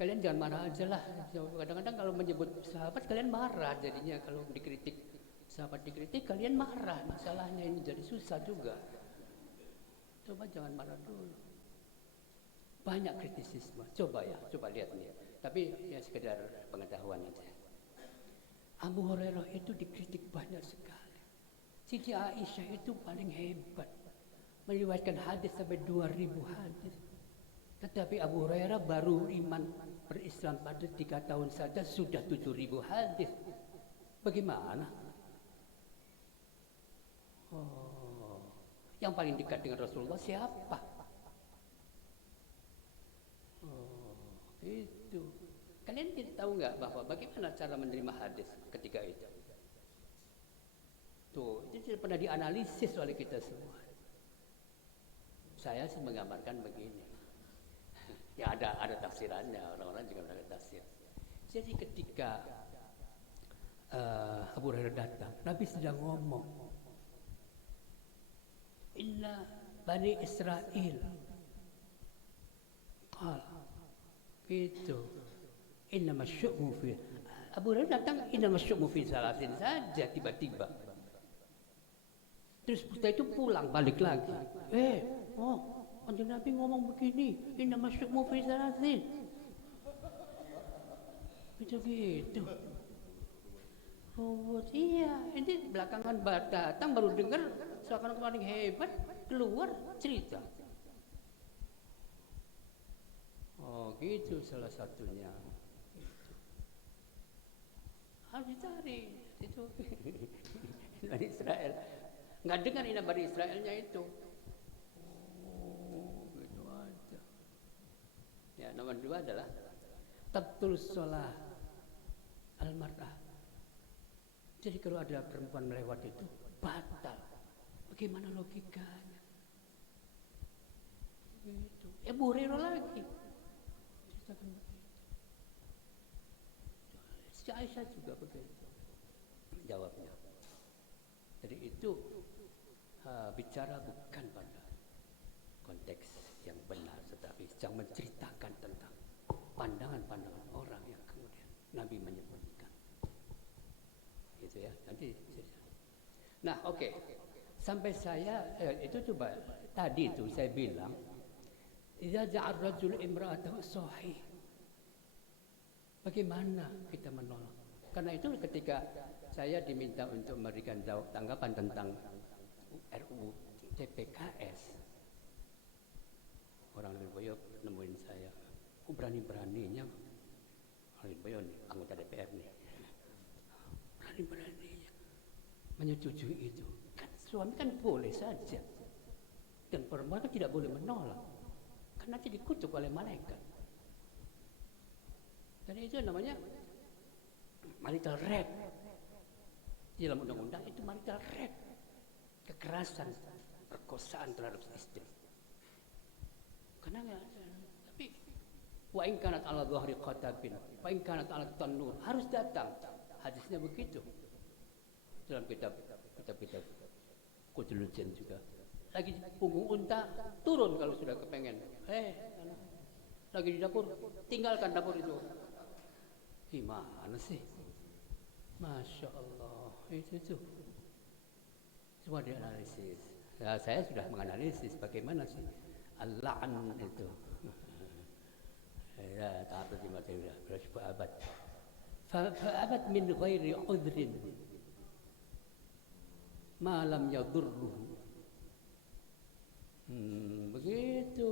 kalian jangan marah aja lah. Kadang-kadang kalau menyebut sahabat kalian marah jadinya kalau dikritik Sahabat dikritik kalian marah, masalahnya ini jadi susah juga. Coba jangan marah dulu. Banyak kritisisme, coba lihat nih. Tapi ya sekedar pengetahuan aja. Abu Hurairah itu dikritik banyak sekali. Siti Aisyah itu paling hebat, meriwayatkan hadis sampai 2000 hadis. Tetapi Abu Hurairah baru iman berislam pada 3 tahun saja sudah 7000 hadis. Bagaimana? Oh, yang paling dekat dengan Rasulullah siapa? Oh, itu. Kalian tahu nggak bahwa bagaimana cara menerima hadis ketika itu? Tuh, itu tidak pernah dianalisis oleh kita semua. Saya sih menggambarkan begini. Ya ada tafsirannya, orang-orang juga ada tafsir. Jadi ketika Abu Hurairah datang, Nabi sedang ngomong, Inna Bani Israel, gitu. Inna masyu'mu fi. Abu Hurairah datang, inna masyu'mu fi salasin saja tiba-tiba. Terus setelah itu pulang balik lagi. Kanjeng Nabi ngomong begini, inna masyu'mu fi salasin. Gitu. Oh iya, ini belakangan datang baru dengar seakan paling hebat, keluar cerita. Oh gitu salah satunya. Harus dicari itu. Bani Israel. Nggak dengar ini Bani Israelnya itu. Oh gitu aja. Ya nomor 2 adalah tabtul sholah al-mar'ah. Jadi kalau ada perempuan melewat itu batal. Bagaimana logikanya? Gitu. Abu Hurairah lagi. Ceritakan begitu. Si Aisyah juga begitu. Jawabnya. Jadi itu bicara bukan pada konteks yang benar, tetapi sedang menceritakan tentang pandangan-pandangan orang yang kemudian Nabi menyebutkan. Gitu ya. Nanti. Nah, oke. Sampai saya itu coba tadi itu saya bilang idza ja'ar rajul imra'atahu sahih. Bagaimana kita menolak? Karena itu ketika saya diminta untuk memberikan tanggapan tentang RUU TPKS, orang Lirboyo nemuin saya, berani-beraninya orang Lirboyo nih, anggota DPR nih, berani-beraninya menyetujui itu. Kan suami kan boleh saja, dan perempuan kan tidak boleh menolak, karena nanti dikutuk oleh malaikat. Dan itu namanya marital rape. Di dalam undang-undang itu marital rape, kekerasan, perkosaan terhadap istri. Karena tapi wa in kanat ala dhahri qatabin wa in kanat ala tanur harus datang. Hadisnya begitu. Dalam kitab Qutulujen juga. Lagi punggung unta turun kalau sudah kepengen. Lagi di dapur, tinggalkan dapur itu. Gimana sih? Masya Allah, itu semua dianalisis. Nah, saya sudah menganalisis bagaimana sih al-la'n itu. Ya, ta'atul di mata sudah berapa abad. Fa'abad min ghairi udhrin ma lam yadurruhu. Begitu,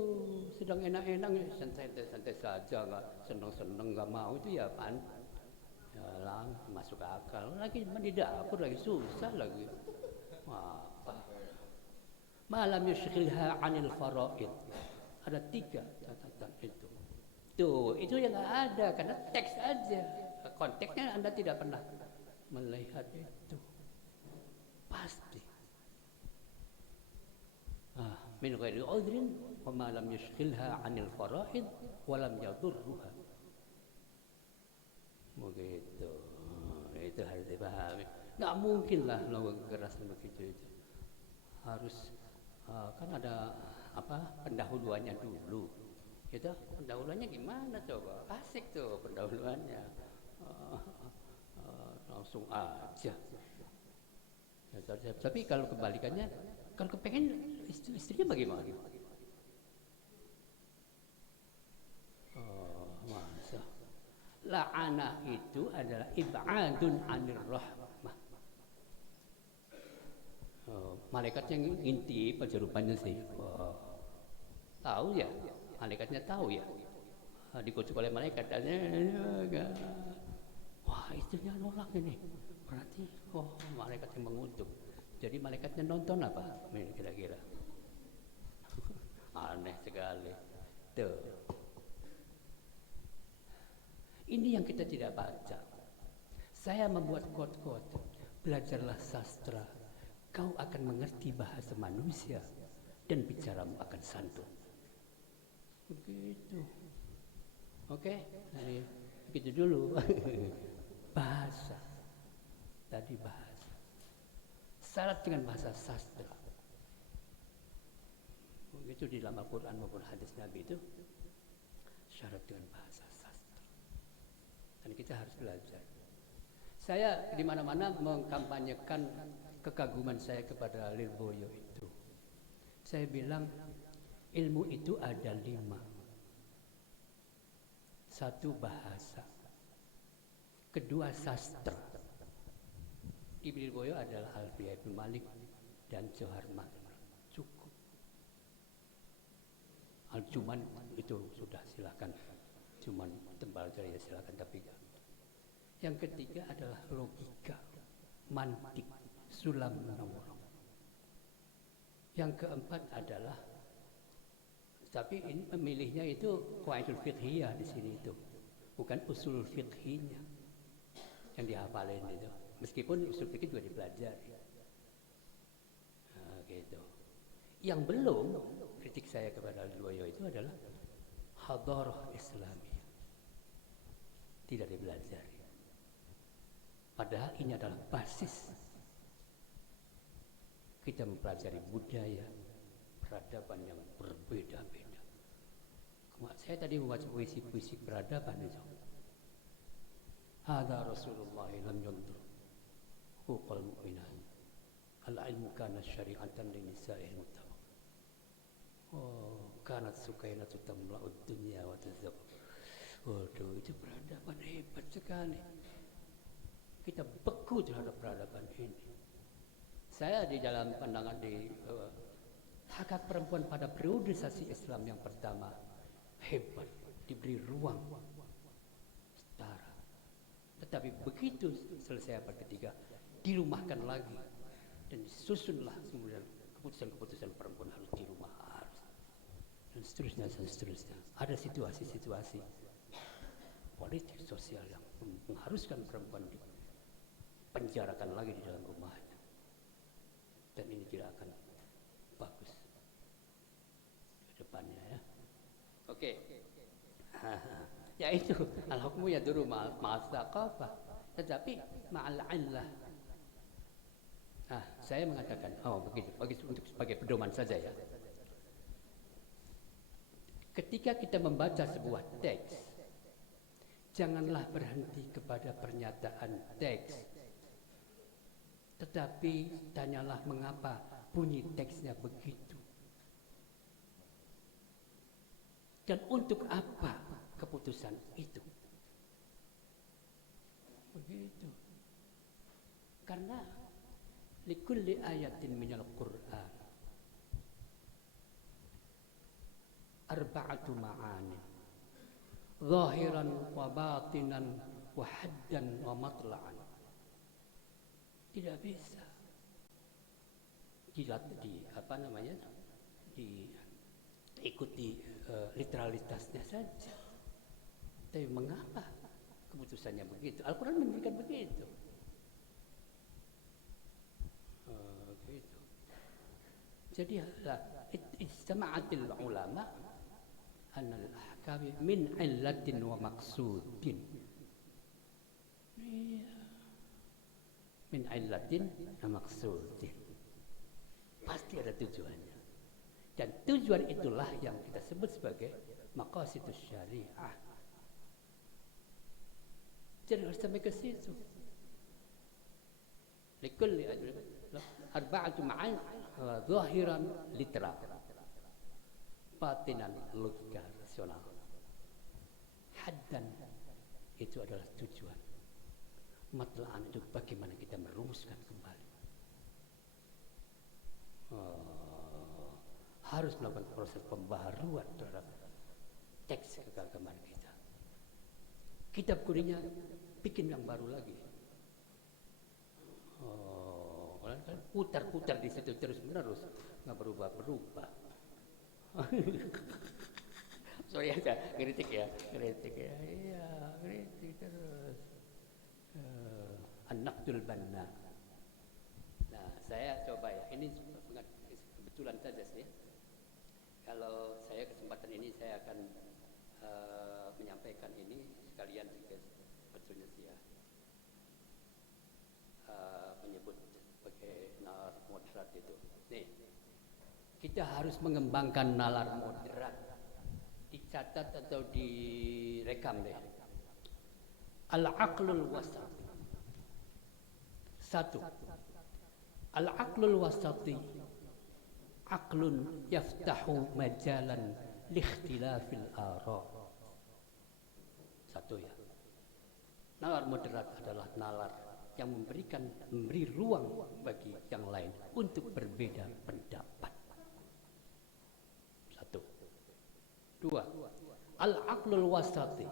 sedang enak-enak santai-santai saja, nggak seneng-seneng, nggak mau itu ya pan. Jalan masuk akal lagi di dapur lagi susah lagi. Apa? Malam yushghilha 'anil faraid. Ada 3 catatan itu. Tuh, itu yang nggak ada karena teks aja. Konteksnya Anda tidak pernah melihat itu. Pasti. Min ghairi udhrin wa ma lam yushghilha 'anil faraid wa lam yadurruha. Begitu. Itu harus dipahami. Nggak mungkin lah melakukan kekerasan begitu itu. Harus kan ada pendahuluannya dulu. Itu pendahuluannya gimana coba? Asik tuh pendahuluannya. Langsung aja. Tapi kalau kebalikannya, kalau kepengen istrinya bagaimana? Oh, masa. La'ana itu adalah ib'adun anir rahmah. Oh, malaikat yang ngintip aja rupanya sih. Oh, tahu ya, malaikatnya tahu ya. Dikutuk oleh malaikat. Wah, istrinya nolak ini. Berarti, malaikat yang mengutuk. Jadi malaikatnya nonton apa? Kira-kira. Aneh sekali. Tuh. Ini yang kita tidak baca. Saya membuat quote-quote. Belajarlah sastra. Kau akan mengerti bahasa manusia dan bicaramu akan santun. Begitu. Oke, jadi begitu dulu. Bahasa. Tadi bahasa. Syarat dengan bahasa sastra. Begitu di dalam Al-Quran maupun hadis Nabi itu syarat dengan bahasa sastra. Dan kita harus belajar. Saya di mana-mana mengkampanyekan kekaguman saya kepada Lirboyo itu. Saya bilang ilmu itu ada 5. 1 bahasa. Kedua sastra. Ibnu Lirboyo adalah Alfiyah Ibnu Malik dan Johar Makmur. Cukup. Cuman itu sudah silakan. Cuman tembal jari silakan, tapi yang ketiga adalah logika, mantik, sulam nawar. Yang keempat adalah, tapi ini pemilihnya itu qaidul fiqhiyah di sini itu, bukan usul fiqhinya yang dihafalin itu. Meskipun usul fikih juga dipelajari. Nah, gitu. Yang belum, kritik saya kepada Lirboyo itu adalah hadarah Islamiyah. Tidak dipelajari. Padahal ini adalah basis kita mempelajari budaya, peradaban yang berbeda-beda. Saya tadi membaca puisi-puisi peradaban itu. Hadza Rasulullah lam yandur huquqal mu'minat. Al-ilmu kana syari'atan linisa'il muttaqin. Kanat sukainatu tamla'ud dunya wa tazab. Waduh, itu peradaban hebat sekali. Kita beku terhadap peradaban ini. Saya di dalam pandangan di hak hak perempuan pada periodisasi Islam yang pertama hebat, diberi ruang setara. Tetapi begitu selesai abad ketiga, dirumahkan lagi dan disusunlah kemudian keputusan-keputusan perempuan harus di rumah, harus, dan seterusnya dan seterusnya. Ada situasi-situasi politik sosial yang mengharuskan perempuan dipenjarakan lagi di dalam rumahnya, dan ini tidak akan bagus ke depannya ya. Oke. Ya itu al-hukmu yaduru ma'as thaqafah, tetapi ma'al illah. Saya mengatakan begitu untuk sebagai pedoman saja ya. Ketika kita membaca sebuah teks, janganlah berhenti kepada pernyataan teks, tetapi tanyalah mengapa bunyi teksnya begitu. Dan untuk apa keputusan itu? Begitu. Karena likulli ayatin minal Qur'an arba'atu ma'ani zahiran wa batinan wa haddan wa matla'an. Tidak bisa diikuti literalitasnya saja. Tapi mengapa keputusannya begitu? Al-Quran memberikan begitu. Gitu. Jadi istama'atil ulama anal ahkami min illatin wa maqsudin. Min illatin wa maqsudin. Pasti ada tujuannya. Dan tujuan itulah yang kita sebut sebagai maqasidus syariah. Jadi harus sampai ke situ. Likulli arba'atu ma'an zahiran literal, batinan logika rasional, haddan itu adalah tujuan, matlaan itu bagaimana kita merumuskan kembali. Harus melakukan proses pembaharuan terhadap teks keagamaan kita. Kitab kuningnya bikin yang baru lagi. Kan putar-putar di situ terus menerus, nggak berubah-berubah. Sorry ya, kritik ya, iya, kritik terus. An-Naqdul Banna. Nah, saya coba ya, ini kebetulan saja sih. Kalau saya kesempatan ini saya akan menyampaikan ini sekalian sebetulnya sih ya, menyebut sebagai nalar moderat itu. Nih, kita harus mengembangkan nalar moderat. Dicatat atau direkam deh. Al-aqlul wasati. Satu, al-aqlul wasati aqlun yaftahu majalan liikhtilafil ara. Satu ya. Nalar moderat adalah nalar yang memberi ruang bagi yang lain untuk berbeda pendapat. Satu. Dua, al-aqlul wasati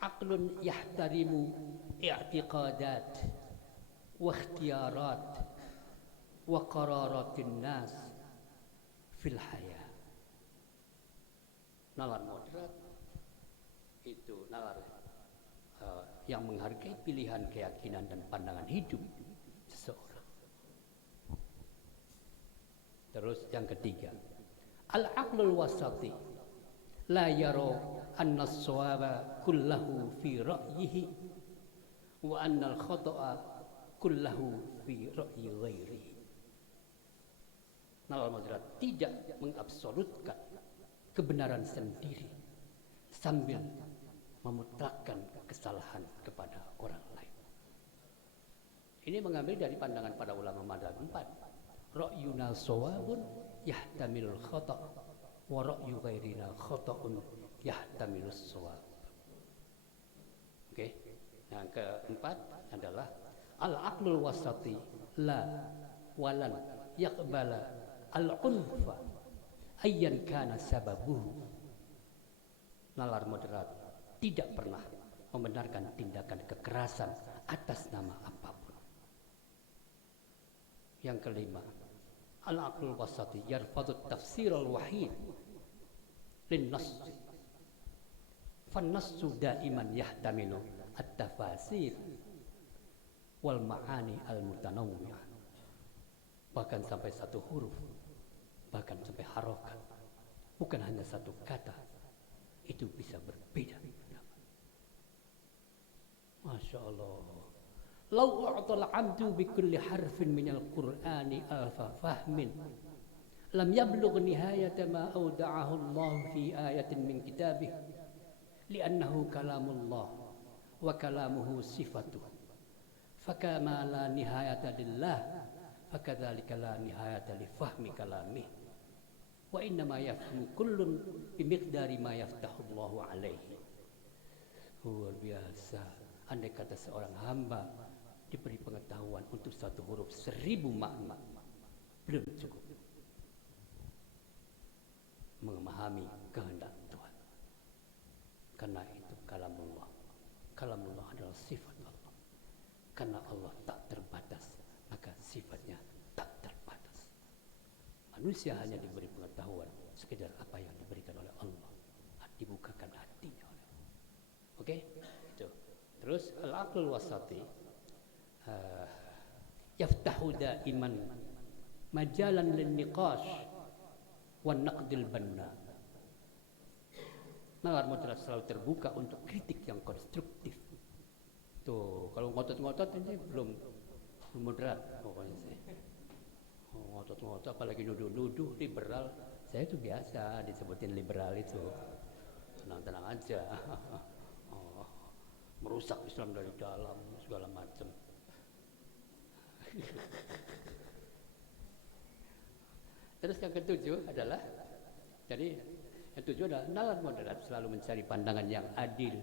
aqlun yahtarimu i'tiqadat wa ikhtiyarat wa qararatin nas fil hayah. Nalar moderat itu nalar yang menghargai pilihan, keyakinan dan pandangan hidup seseorang. Terus yang ketiga, al-aqlul wasati la yara anna as-sawaba kullahu fi ra'yihi wa anna al-khata'a kullahu fi ra'yi ghairihi. Nalar moderat tidak mengabsolutkan kebenaran sendiri sambil memutlakkan kesalahan kepada orang lain. Ini mengambil dari pandangan para ulama madzhab 4. Ra'yuna shawabun yahtamilul khata' wa ra'yu ghairina khata'un yahtamilus shawab. Oke. Yang keempat adalah al-aqlul wasati la walan yaqbala al-unfa ayyan kana sababuhu. Nalar moderat tidak pernah membenarkan tindakan kekerasan atas nama apapun. Yang kelima, al-aqlul wasati yarfadu tafsir al-wahid lin-nass. Fan-nassu daiman yahtamilu at-tafasir wal ma'ani al-mutanawwi'ah. Bahkan sampai satu huruf, bahkan sampai harokat, bukan hanya satu kata, itu bisa berbeda. Masya Allah. Lau u'tal abdu bi kulli harfin minal Qur'ani alfa fahmin lam yablugh nihayata ma awda'ahu Allah fi ayatin min kitabih li'annahu kalamullah wa kalamuhu sifatuh fakama la nihayata lillah fakadzalika la nihayata li fahmi kalamih wa innama yafhamu kullun bimiqdari ma yaftahu Allahu alaihi. Luar biasa. Andai kata seorang hamba diberi pengetahuan untuk satu huruf 1000 makna, belum cukup memahami kehendak Tuhan. Karena itu kalamullah. Kalamullah adalah sifat Allah. Karena Allah tak terbatas, maka sifatnya tak terbatas. Manusia hanya diberi pengetahuan sekedar apa yang diberikan oleh Allah, dibukakan hatinya oleh Allah. Oke? Itu. Terus al-aqlul wasati yaftahu daiman majalan lin-niqash wan naqdil banna. Nalar moderat selalu terbuka untuk kritik yang konstruktif. Tuh, kalau ngotot-ngotot ini belum moderat pokoknya sih. Ngotot-ngotot apalagi nuduh-nuduh liberal, saya itu biasa disebutin liberal itu. Tenang-tenang aja. Merusak Islam dari dalam segala macam. Terus yang ketujuh adalah, jadi yang ketujuh adalah nalar moderat selalu mencari pandangan yang adil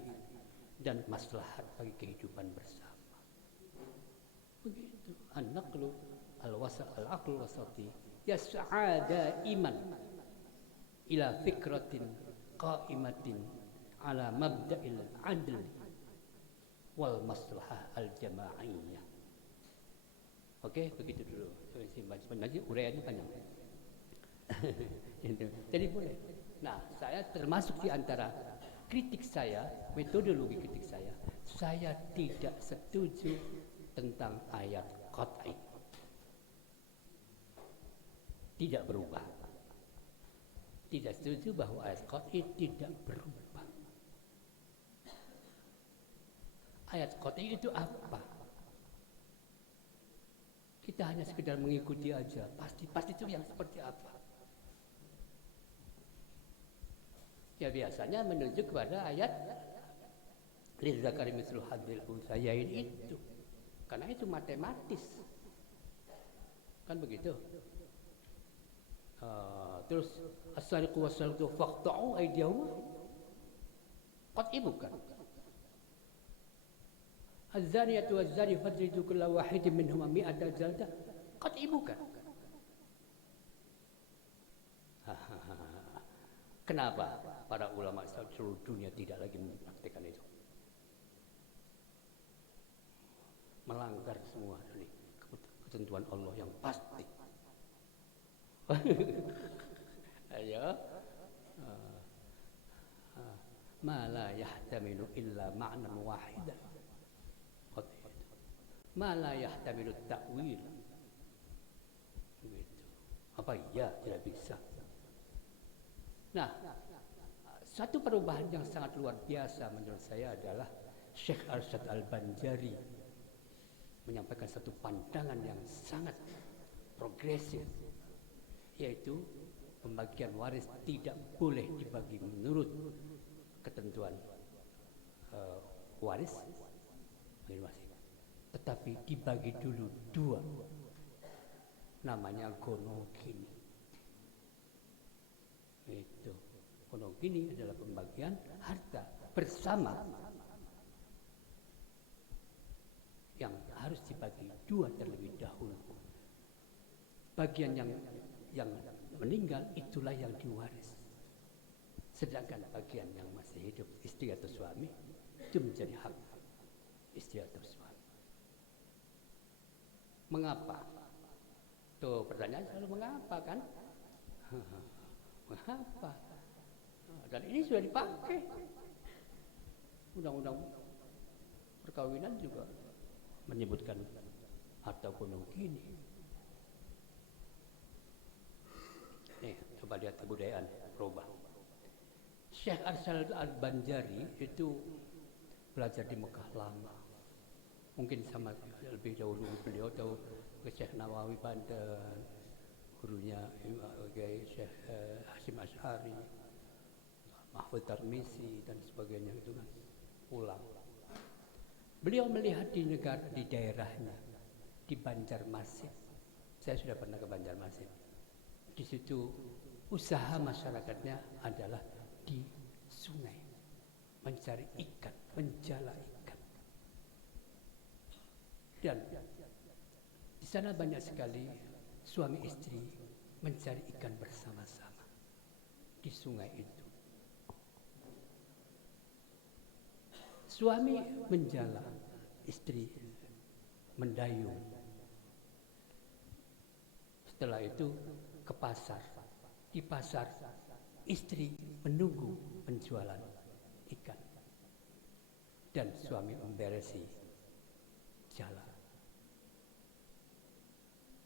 dan maslahat bagi kehidupan bersama. Begitu. An-naqlu al-wasat al-aql wasati yas'a daiman ila fikratin qa'imatin ala mabda'il adl wal maslahah al-jama'iyah. Oke, begitu dulu. Sebenarnya uraiannya panjang. Jadi boleh. Nah, saya termasuk di antara kritik saya, metodologi kritik saya tidak setuju tentang ayat qat'i. Tidak berubah. Tidak setuju bahwa ayat qat'i tidak berubah. Ayat qat'i itu apa? Kita hanya sekedar mengikuti aja. Pasti itu yang seperti apa? Ya biasanya menuju kepada ayat lidzakari mislu hadzil unthayain itu. Karena itu matematis. Kan begitu? Terus as-sariqu was-sariqatu faqta'u aydiyahuma. Qat'i bukan. Az-zaniyatu waz-zani fajlidu kulla wahidin minhuma mi'ata jaldah. Qat'i bukan. Kenapa para ulama seluruh dunia tidak lagi mempraktikkan itu? Melanggar semua dari ketentuan Allah yang pasti. Ayo. Ma la yahtamilu illa ma'nan wahidan. Ma la yahtamilu ta'wil. Begitu. Apa iya tidak bisa? Nah, satu perubahan yang sangat luar biasa menurut saya adalah Syekh Arsyad Al-Banjari menyampaikan satu pandangan yang sangat progresif, yaitu pembagian waris tidak boleh dibagi menurut ketentuan waris, tetapi dibagi dulu dua, namanya gonogini. Itu gonogini adalah pembagian harta bersama yang harus dibagi dua terlebih dahulu. Bagian yang meninggal itulah yang diwaris. Sedangkan bagian yang masih hidup, istri atau suami, itu menjadi hak istri atau suami. Mengapa? Tuh pertanyaan selalu mengapa kan? Mengapa? Dan ini sudah dipakai. Undang-undang perkawinan juga menyebutkan harta gonogini. Nih, coba lihat kebudayaan berubah. Syekh Arsyad Al-Banjari itu belajar di Mekah lama. Mungkin sama lebih dahulu beliau tahu ke Syekh Nawawi Banten, gurunya Syekh Hashim Asy'ari, Mahfud Tarmisi dan sebagainya itu kan pulang. Beliau melihat di negara, di daerahnya, di Banjarmasin. Saya sudah pernah ke Banjarmasin. Di situ usaha masyarakatnya adalah di sungai, mencari ikan, menjala ikan. Dan di sana banyak sekali suami istri mencari ikan bersama-sama di sungai itu. Suami menjala, istri mendayung. Setelah itu ke pasar. Di pasar istri menunggu penjualan ikan dan suami memberesi jala.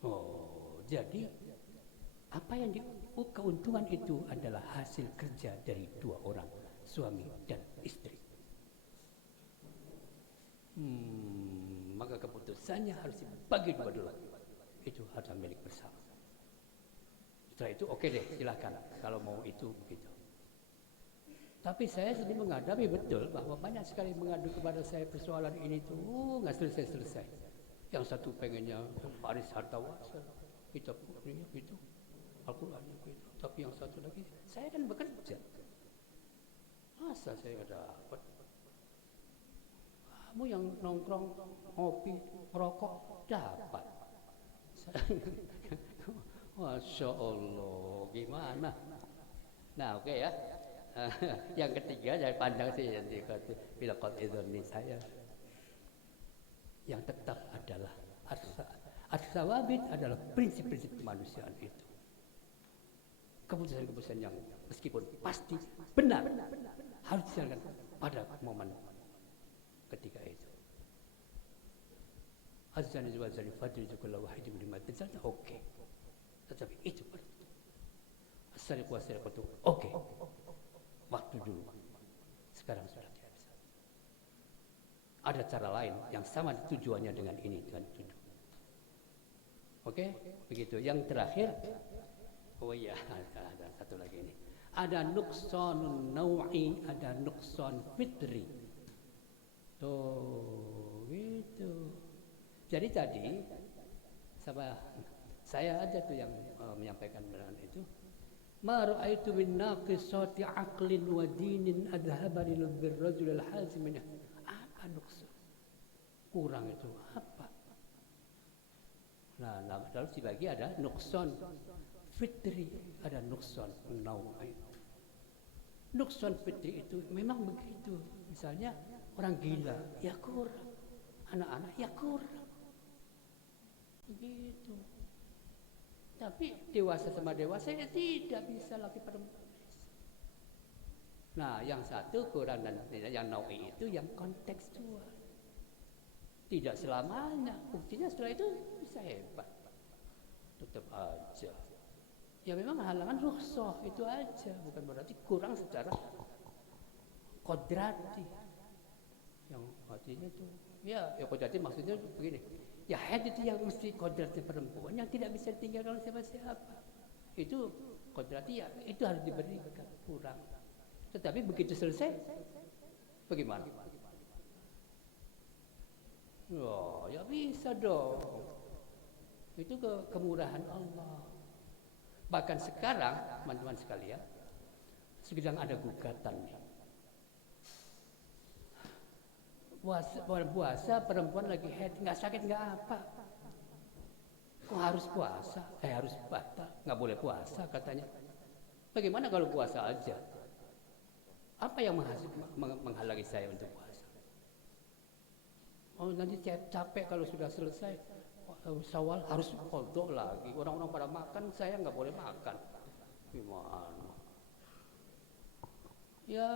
Oh, jadi apa yang keuntungan itu adalah hasil kerja dari dua orang, suami dan istri. Maka keputusannya harus dibagi dua dulu. Itu harta milik bersama. Setelah itu oke deh, silakan kalau mau itu begitu. Tapi saya sendiri menghadapi betul bahwa banyak sekali mengadu kepada saya persoalan ini tuh nggak selesai-selesai. Yang satu pengennya waris harta warisan, kitab Qur'annya gitu, Al-Qur'annya gitu. Tapi yang satu lagi, saya kan bekerja. Masa saya nggak dapat? Kamu yang nongkrong, ngopi, merokok, dapat. Masya Allah, gimana? Nah, oke ya. Yang ketiga, saya pandang sih nanti bila qadidhani saya. Yang tetap adalah as-sawabit adalah prinsip-prinsip kemanusiaan itu. Keputusan-keputusan yang meskipun pasti benar harus dijalankan pada momen ketika itu. Azani wa zani fadli kullu wahidin min matin oke. Tetapi itu as-sariqu was-sariqatu oke. Waktu dulu. Sekarang sudah tidak bisa. Ada cara lain yang sama tujuannya dengan ini, dengan itu. Oke, begitu. Yang terakhir, oh iya, ada satu lagi ini. Ada nuqsanun naw'i, ada nuqsan fitri. Tuh, gitu. Jadi tadi sama saya aja tuh yang menyampaikan dengan itu. Ma ra'aitu min naqisati aqlin wa dinin adhabani birrajul al-hazim. Apa nuqsan? Kurang itu apa? Nah, lalu dibagi ada nuqsan fitri, ada nuqsan naw'i. Nuqsan fitri itu memang begitu. Misalnya orang gila, ya kurang. Anak-anak, ya kurang. Begitu. Tapi dewasa sama dewasa ya tidak bisa lagi perempuan. Nah, yang satu kurang dan yang naui itu yang kontekstual. Tidak selamanya. Buktinya setelah itu bisa hebat. Tetap aja. Ya memang halangan rukhsah itu aja, bukan berarti kurang secara kodrati. Yang artinya tuh, ya kodrati maksudnya begini. Ya haid itu yang mesti kodratnya perempuan yang tidak bisa ditinggalkan oleh siapa-siapa. Itu kodrati ya, itu harus diberikan, kurang. Tetapi begitu selesai, bagaimana? Oh, ya bisa dong. Itu kemurahan Allah. Bahkan sekarang, teman-teman sekalian, sedang ada gugatan nih. Puasa perempuan lagi haid nggak sakit nggak apa, kok harus puasa? Harus batal, nggak boleh puasa katanya. Bagaimana kalau puasa aja? Apa yang menghalangi saya untuk puasa? Oh nanti capek kalau sudah selesai Syawal harus qadha lagi. Orang-orang pada makan, saya nggak boleh makan. Gimana? Ya.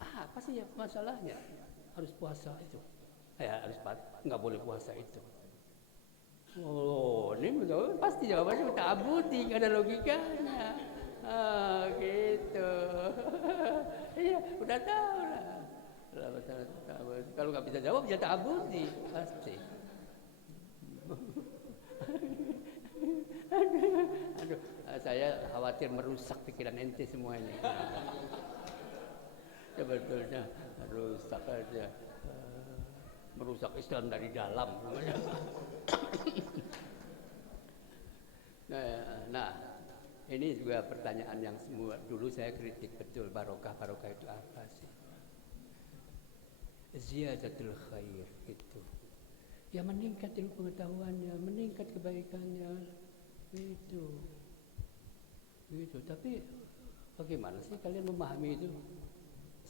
Apa sih ya masalahnya? Harus puasa itu. Harus nggak boleh puasa itu. Oh, ini betul. Pasti jawabannya ta'abudi, nggak ada logikanya. Gitu. Iya, udah tahu lah. Kalau nggak bisa jawab, ya ta'abudi pasti. Aduh, saya khawatir merusak pikiran ente semua ini. Sebetulnya rusak aja, merusak Islam dari dalam. Nah, ini juga pertanyaan yang semua dulu saya kritik betul, barokah itu apa sih? Ziyadatul khair itu, ya meningkat ilmu pengetahuannya, meningkat kebaikannya, itu. Tapi bagaimana sih kalian memahami itu?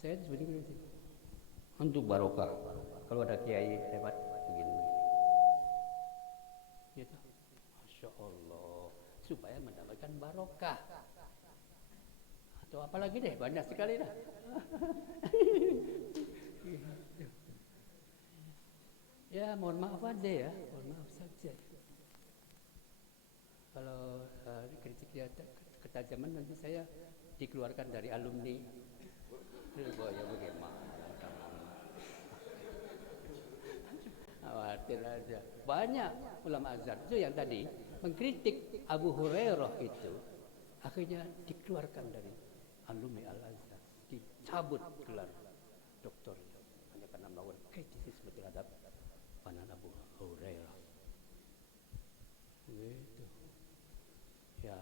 Saya sebenarnya kritik untuk barokah. Kalau ada kiai hebat begini, gitu. Masya Allah, supaya mendapatkan barokah. Atau apalagi deh, banyak sekali dah. Ya, mohon maaf aja ya, mohon maaf saja. Kalau kritiknya ketajaman nanti saya dikeluarkan dari alumni. Ya bagaimana? Khawatir aja. Banyak ulama Azhar itu yang tadi mengkritik Abu Hurairah itu, akhirnya dikeluarkan dari alumni Al Azhar, dicabut gelar doktor hanya karena melakukan kritisisme terhadap simpanan Abu Hurairah. Gitu. Ya,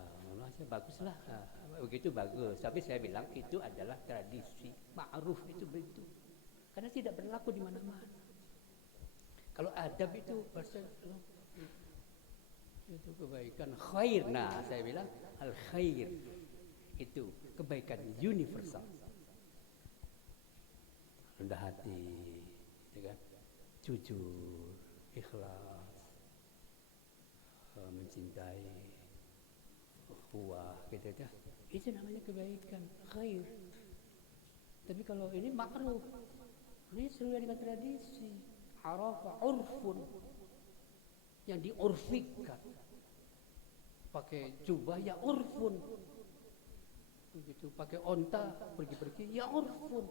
baguslah. Begitu bagus. Tapi saya bilang itu adalah tradisi, ma'ruf itu begitu. Karena tidak berlaku di mana-mana. Kalau adab itu bahasa itu kebaikan khair. Nah, saya bilang al khair itu kebaikan universal. Rendah hati, gitu kan? Jujur, ikhlas, mencintai, ukhuwah, gitu ya. Itu namanya kebaikan khair. Tapi kalau ini ma'ruf, ini sesuai dengan tradisi, arafa, urfun, yang diurfikan. Pakai jubah ya urfun, begitu. Pakai onta pergi-pergi ya urfun.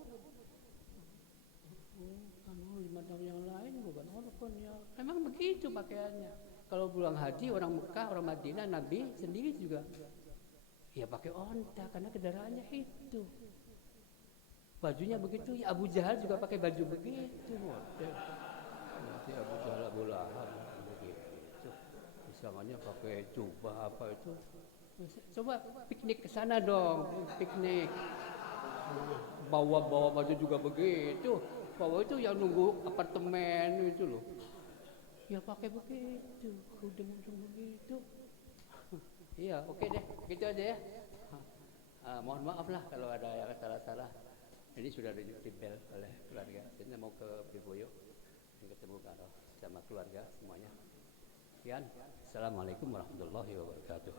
Kan lima tahun yang lain bukan urfun ya. Memang begitu pakaiannya. Kalau pulang haji orang Mekah, orang Madinah, Nabi sendiri juga ya pakai onta karena kendaraannya itu. Bajunya begitu, ya Abu Jahal juga pakai baju begitu. Nanti Abu Jahal, Abu Lahab begitu. Misalnya pakai jubah apa itu. Coba piknik ke sana dong, piknik. Bawa baju juga begitu. Bawa itu yang nunggu apartemen itu loh. Ya pakai begitu, udeng-udeng begitu. Iya, oke deh, gitu aja ya. Mohon maaf lah kalau ada yang salah-salah. Ini sudah ditempel oleh keluarga. Saya mau ke Priboyo, ketemu sama keluarga semuanya. Sekian, assalamualaikum warahmatullahi wabarakatuh.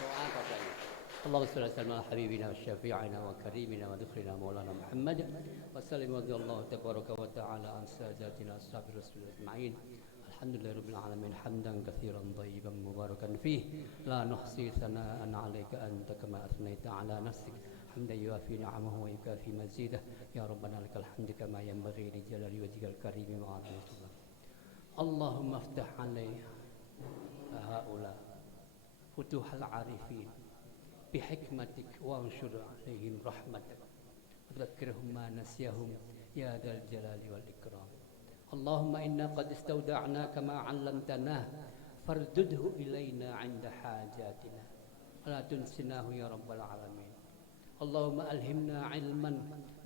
Doa katanya. اللهم صل وسلم على حبيبنا وشفيعنا وكريمنا وذخرنا مولانا محمد وسلم رضي الله تبارك وتعالى عن ساداتنا اصحاب الرسول اجمعين. الحمد لله رب العالمين حمدا كثيرا طيبا مباركا فيه لا نحصي ثناء عليك انت كما اثنيت على نفسك حمدا يوافي نعمه ويكافي مزيده يا ربنا لك الحمد كما ينبغي لجلال وجهك الكريم وعظمه الله. اللهم افتح علينا هؤلاء فتوح العارفين بحكمتك وانشر عليهم رحمتك وذكرهم ما نسيهم يا ذا الجلال والإكرام. اللهم إنا قد استودعناك ما علمتناه فاردده إلينا عند حاجاتنا ولا تنسناه يا رب العالمين. اللهم ألهمنا علما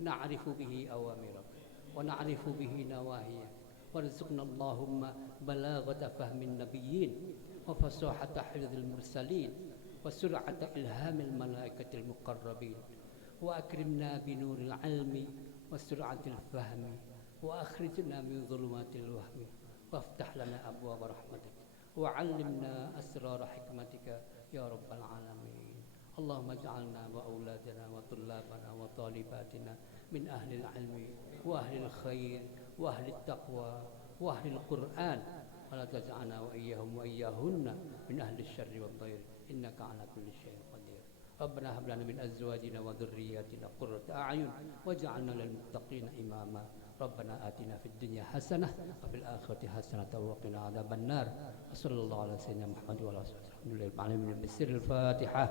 نعرف به أوامرك ونعرف به نواهيك وارزقنا اللهم بلاغة فهم النبيين وفصاحة حفظ المرسلين وسرعة إلهام الملائكة المقربين وأكرمنا بنور العلم وسرعة الفهم وأخرجنا من ظلمات الوهم وافتح لنا أبواب رحمتك وعلمنا أسرار حكمتك يا رب العالمين. اللهم اجعلنا وأولادنا وطلابنا وطالباتنا من أهل العلم وأهل الخير وأهل التقوى وأهل القرآن ولا تجعلنا وإياهم وإياهن من أهل الشر والضير إنك على كل شيء قدير. ربنا هب لنا من أزواجنا وذرياتنا قرة أعين واجعلنا للمتقين إماما. ربنا آتنا في الدنيا حسنة وفي الآخرة حسنة وقنا عذاب النار. وصلى الله على سيدنا محمد وعلى آله وصحبه الحمد لله العالمين بسر الفاتحة.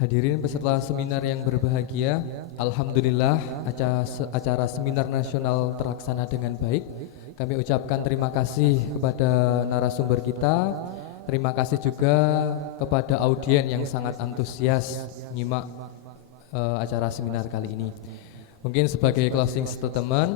Hadirin peserta seminar yang berbahagia, alhamdulillah acara seminar nasional terlaksana dengan baik. Kami ucapkan terima kasih kepada narasumber kita. Terima kasih juga kepada audien yang sangat antusias nyimak acara seminar kali ini. Mungkin sebagai closing statement,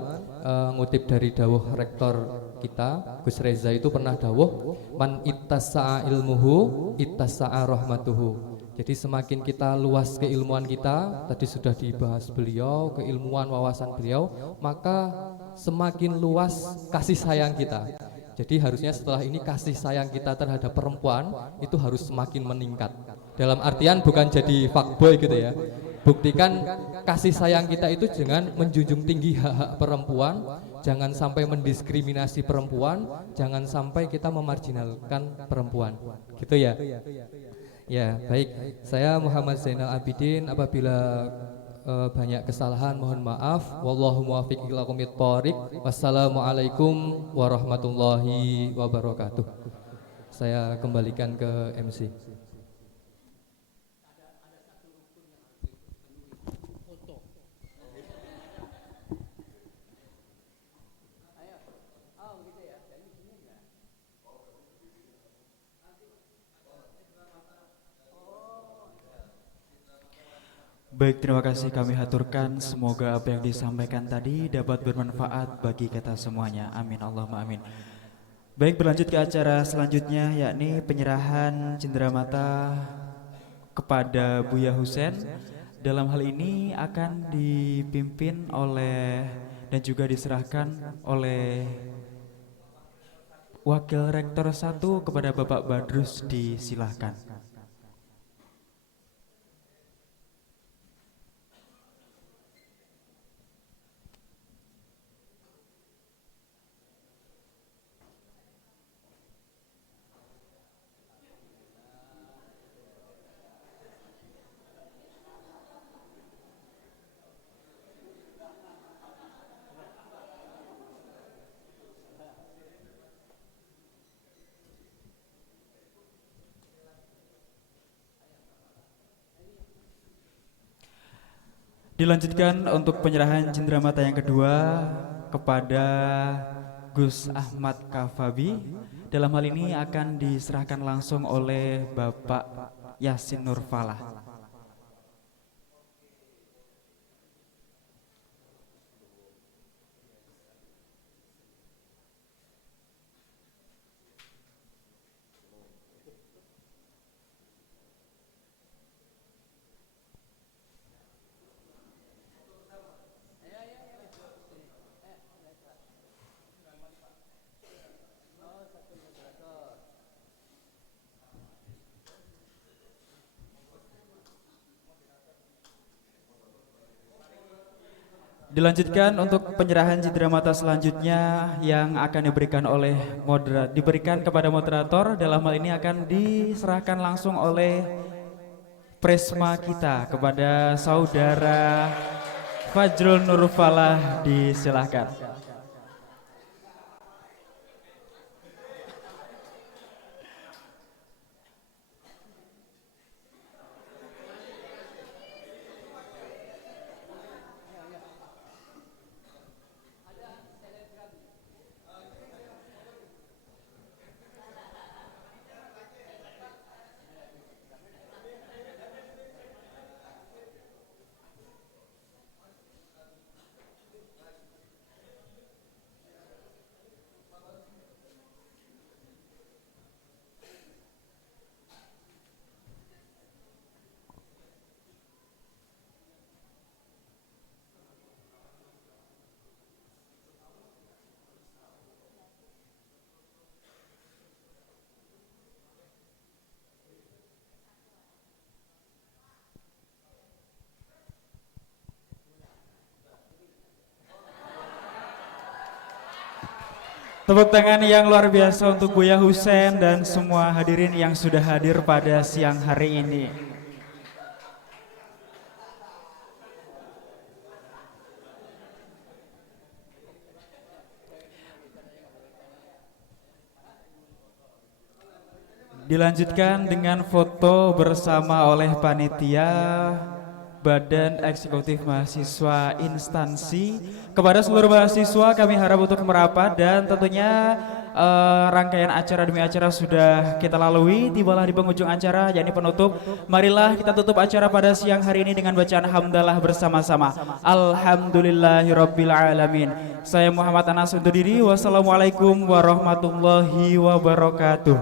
ngutip dari dawuh rektor kita, Gus Reza itu pernah dawuh, man ittasa'a ilmuhu ittasa'a rahmatuhu. Jadi semakin kita luas keilmuan kita, tadi sudah dibahas beliau, keilmuan wawasan beliau, maka semakin luas kasih sayang kita. Jadi harusnya setelah ini kasih sayang kita terhadap perempuan itu harus semakin meningkat. Dalam artian bukan jadi fuckboy gitu ya. Buktikan kasih sayang kita itu dengan menjunjung tinggi hak-hak perempuan, jangan sampai mendiskriminasi perempuan, jangan sampai kita memarginalkan perempuan. Gitu ya. Ya, baik. Saya Muhammad Zainal Abidin. Apabila banyak kesalahan, mohon maaf. Wallahu muwaffiq ila aqwamit thoriq. Wassalamualaikum warahmatullahi wabarakatuh. Saya kembalikan ke MC. Baik, terima kasih kami haturkan. Semoga apa yang disampaikan tadi dapat bermanfaat bagi kita semuanya. Amin Allahumma amin. Baik, berlanjut ke acara selanjutnya, yakni penyerahan cenderamata kepada Buya Husen. Dalam hal ini akan dipimpin oleh dan juga diserahkan oleh Wakil Rektor 1 kepada Bapak Badrus, disilahkan. Dilanjutkan untuk penyerahan cenderamata yang kedua kepada Gus Ahmad Kafabi. Dalam hal ini akan diserahkan langsung oleh Bapak Yasin Nurfalah. Dilanjutkan untuk penyerahan cenderamata selanjutnya yang akan diberikan kepada moderator. Dalam hal ini akan diserahkan langsung oleh Presma kita kepada Saudara Fajrul Nurfalah, disilahkan. Tepuk tangan yang luar biasa untuk Buya Husen dan semua hadirin yang sudah hadir pada siang hari ini. Dilanjutkan dengan foto bersama oleh panitia Badan Eksekutif Mahasiswa Instansi. Kepada seluruh mahasiswa kami harap untuk merapat, dan tentunya rangkaian acara demi acara sudah kita lalui. Tibalah di penghujung acara, yakni penutup. Marilah kita tutup acara pada siang hari ini dengan bacaan hamdalah bersama-sama. Alhamdulillahirabbil alamin. Saya Muhammad Anas undur diri. Wassalamualaikum warahmatullahi wabarakatuh.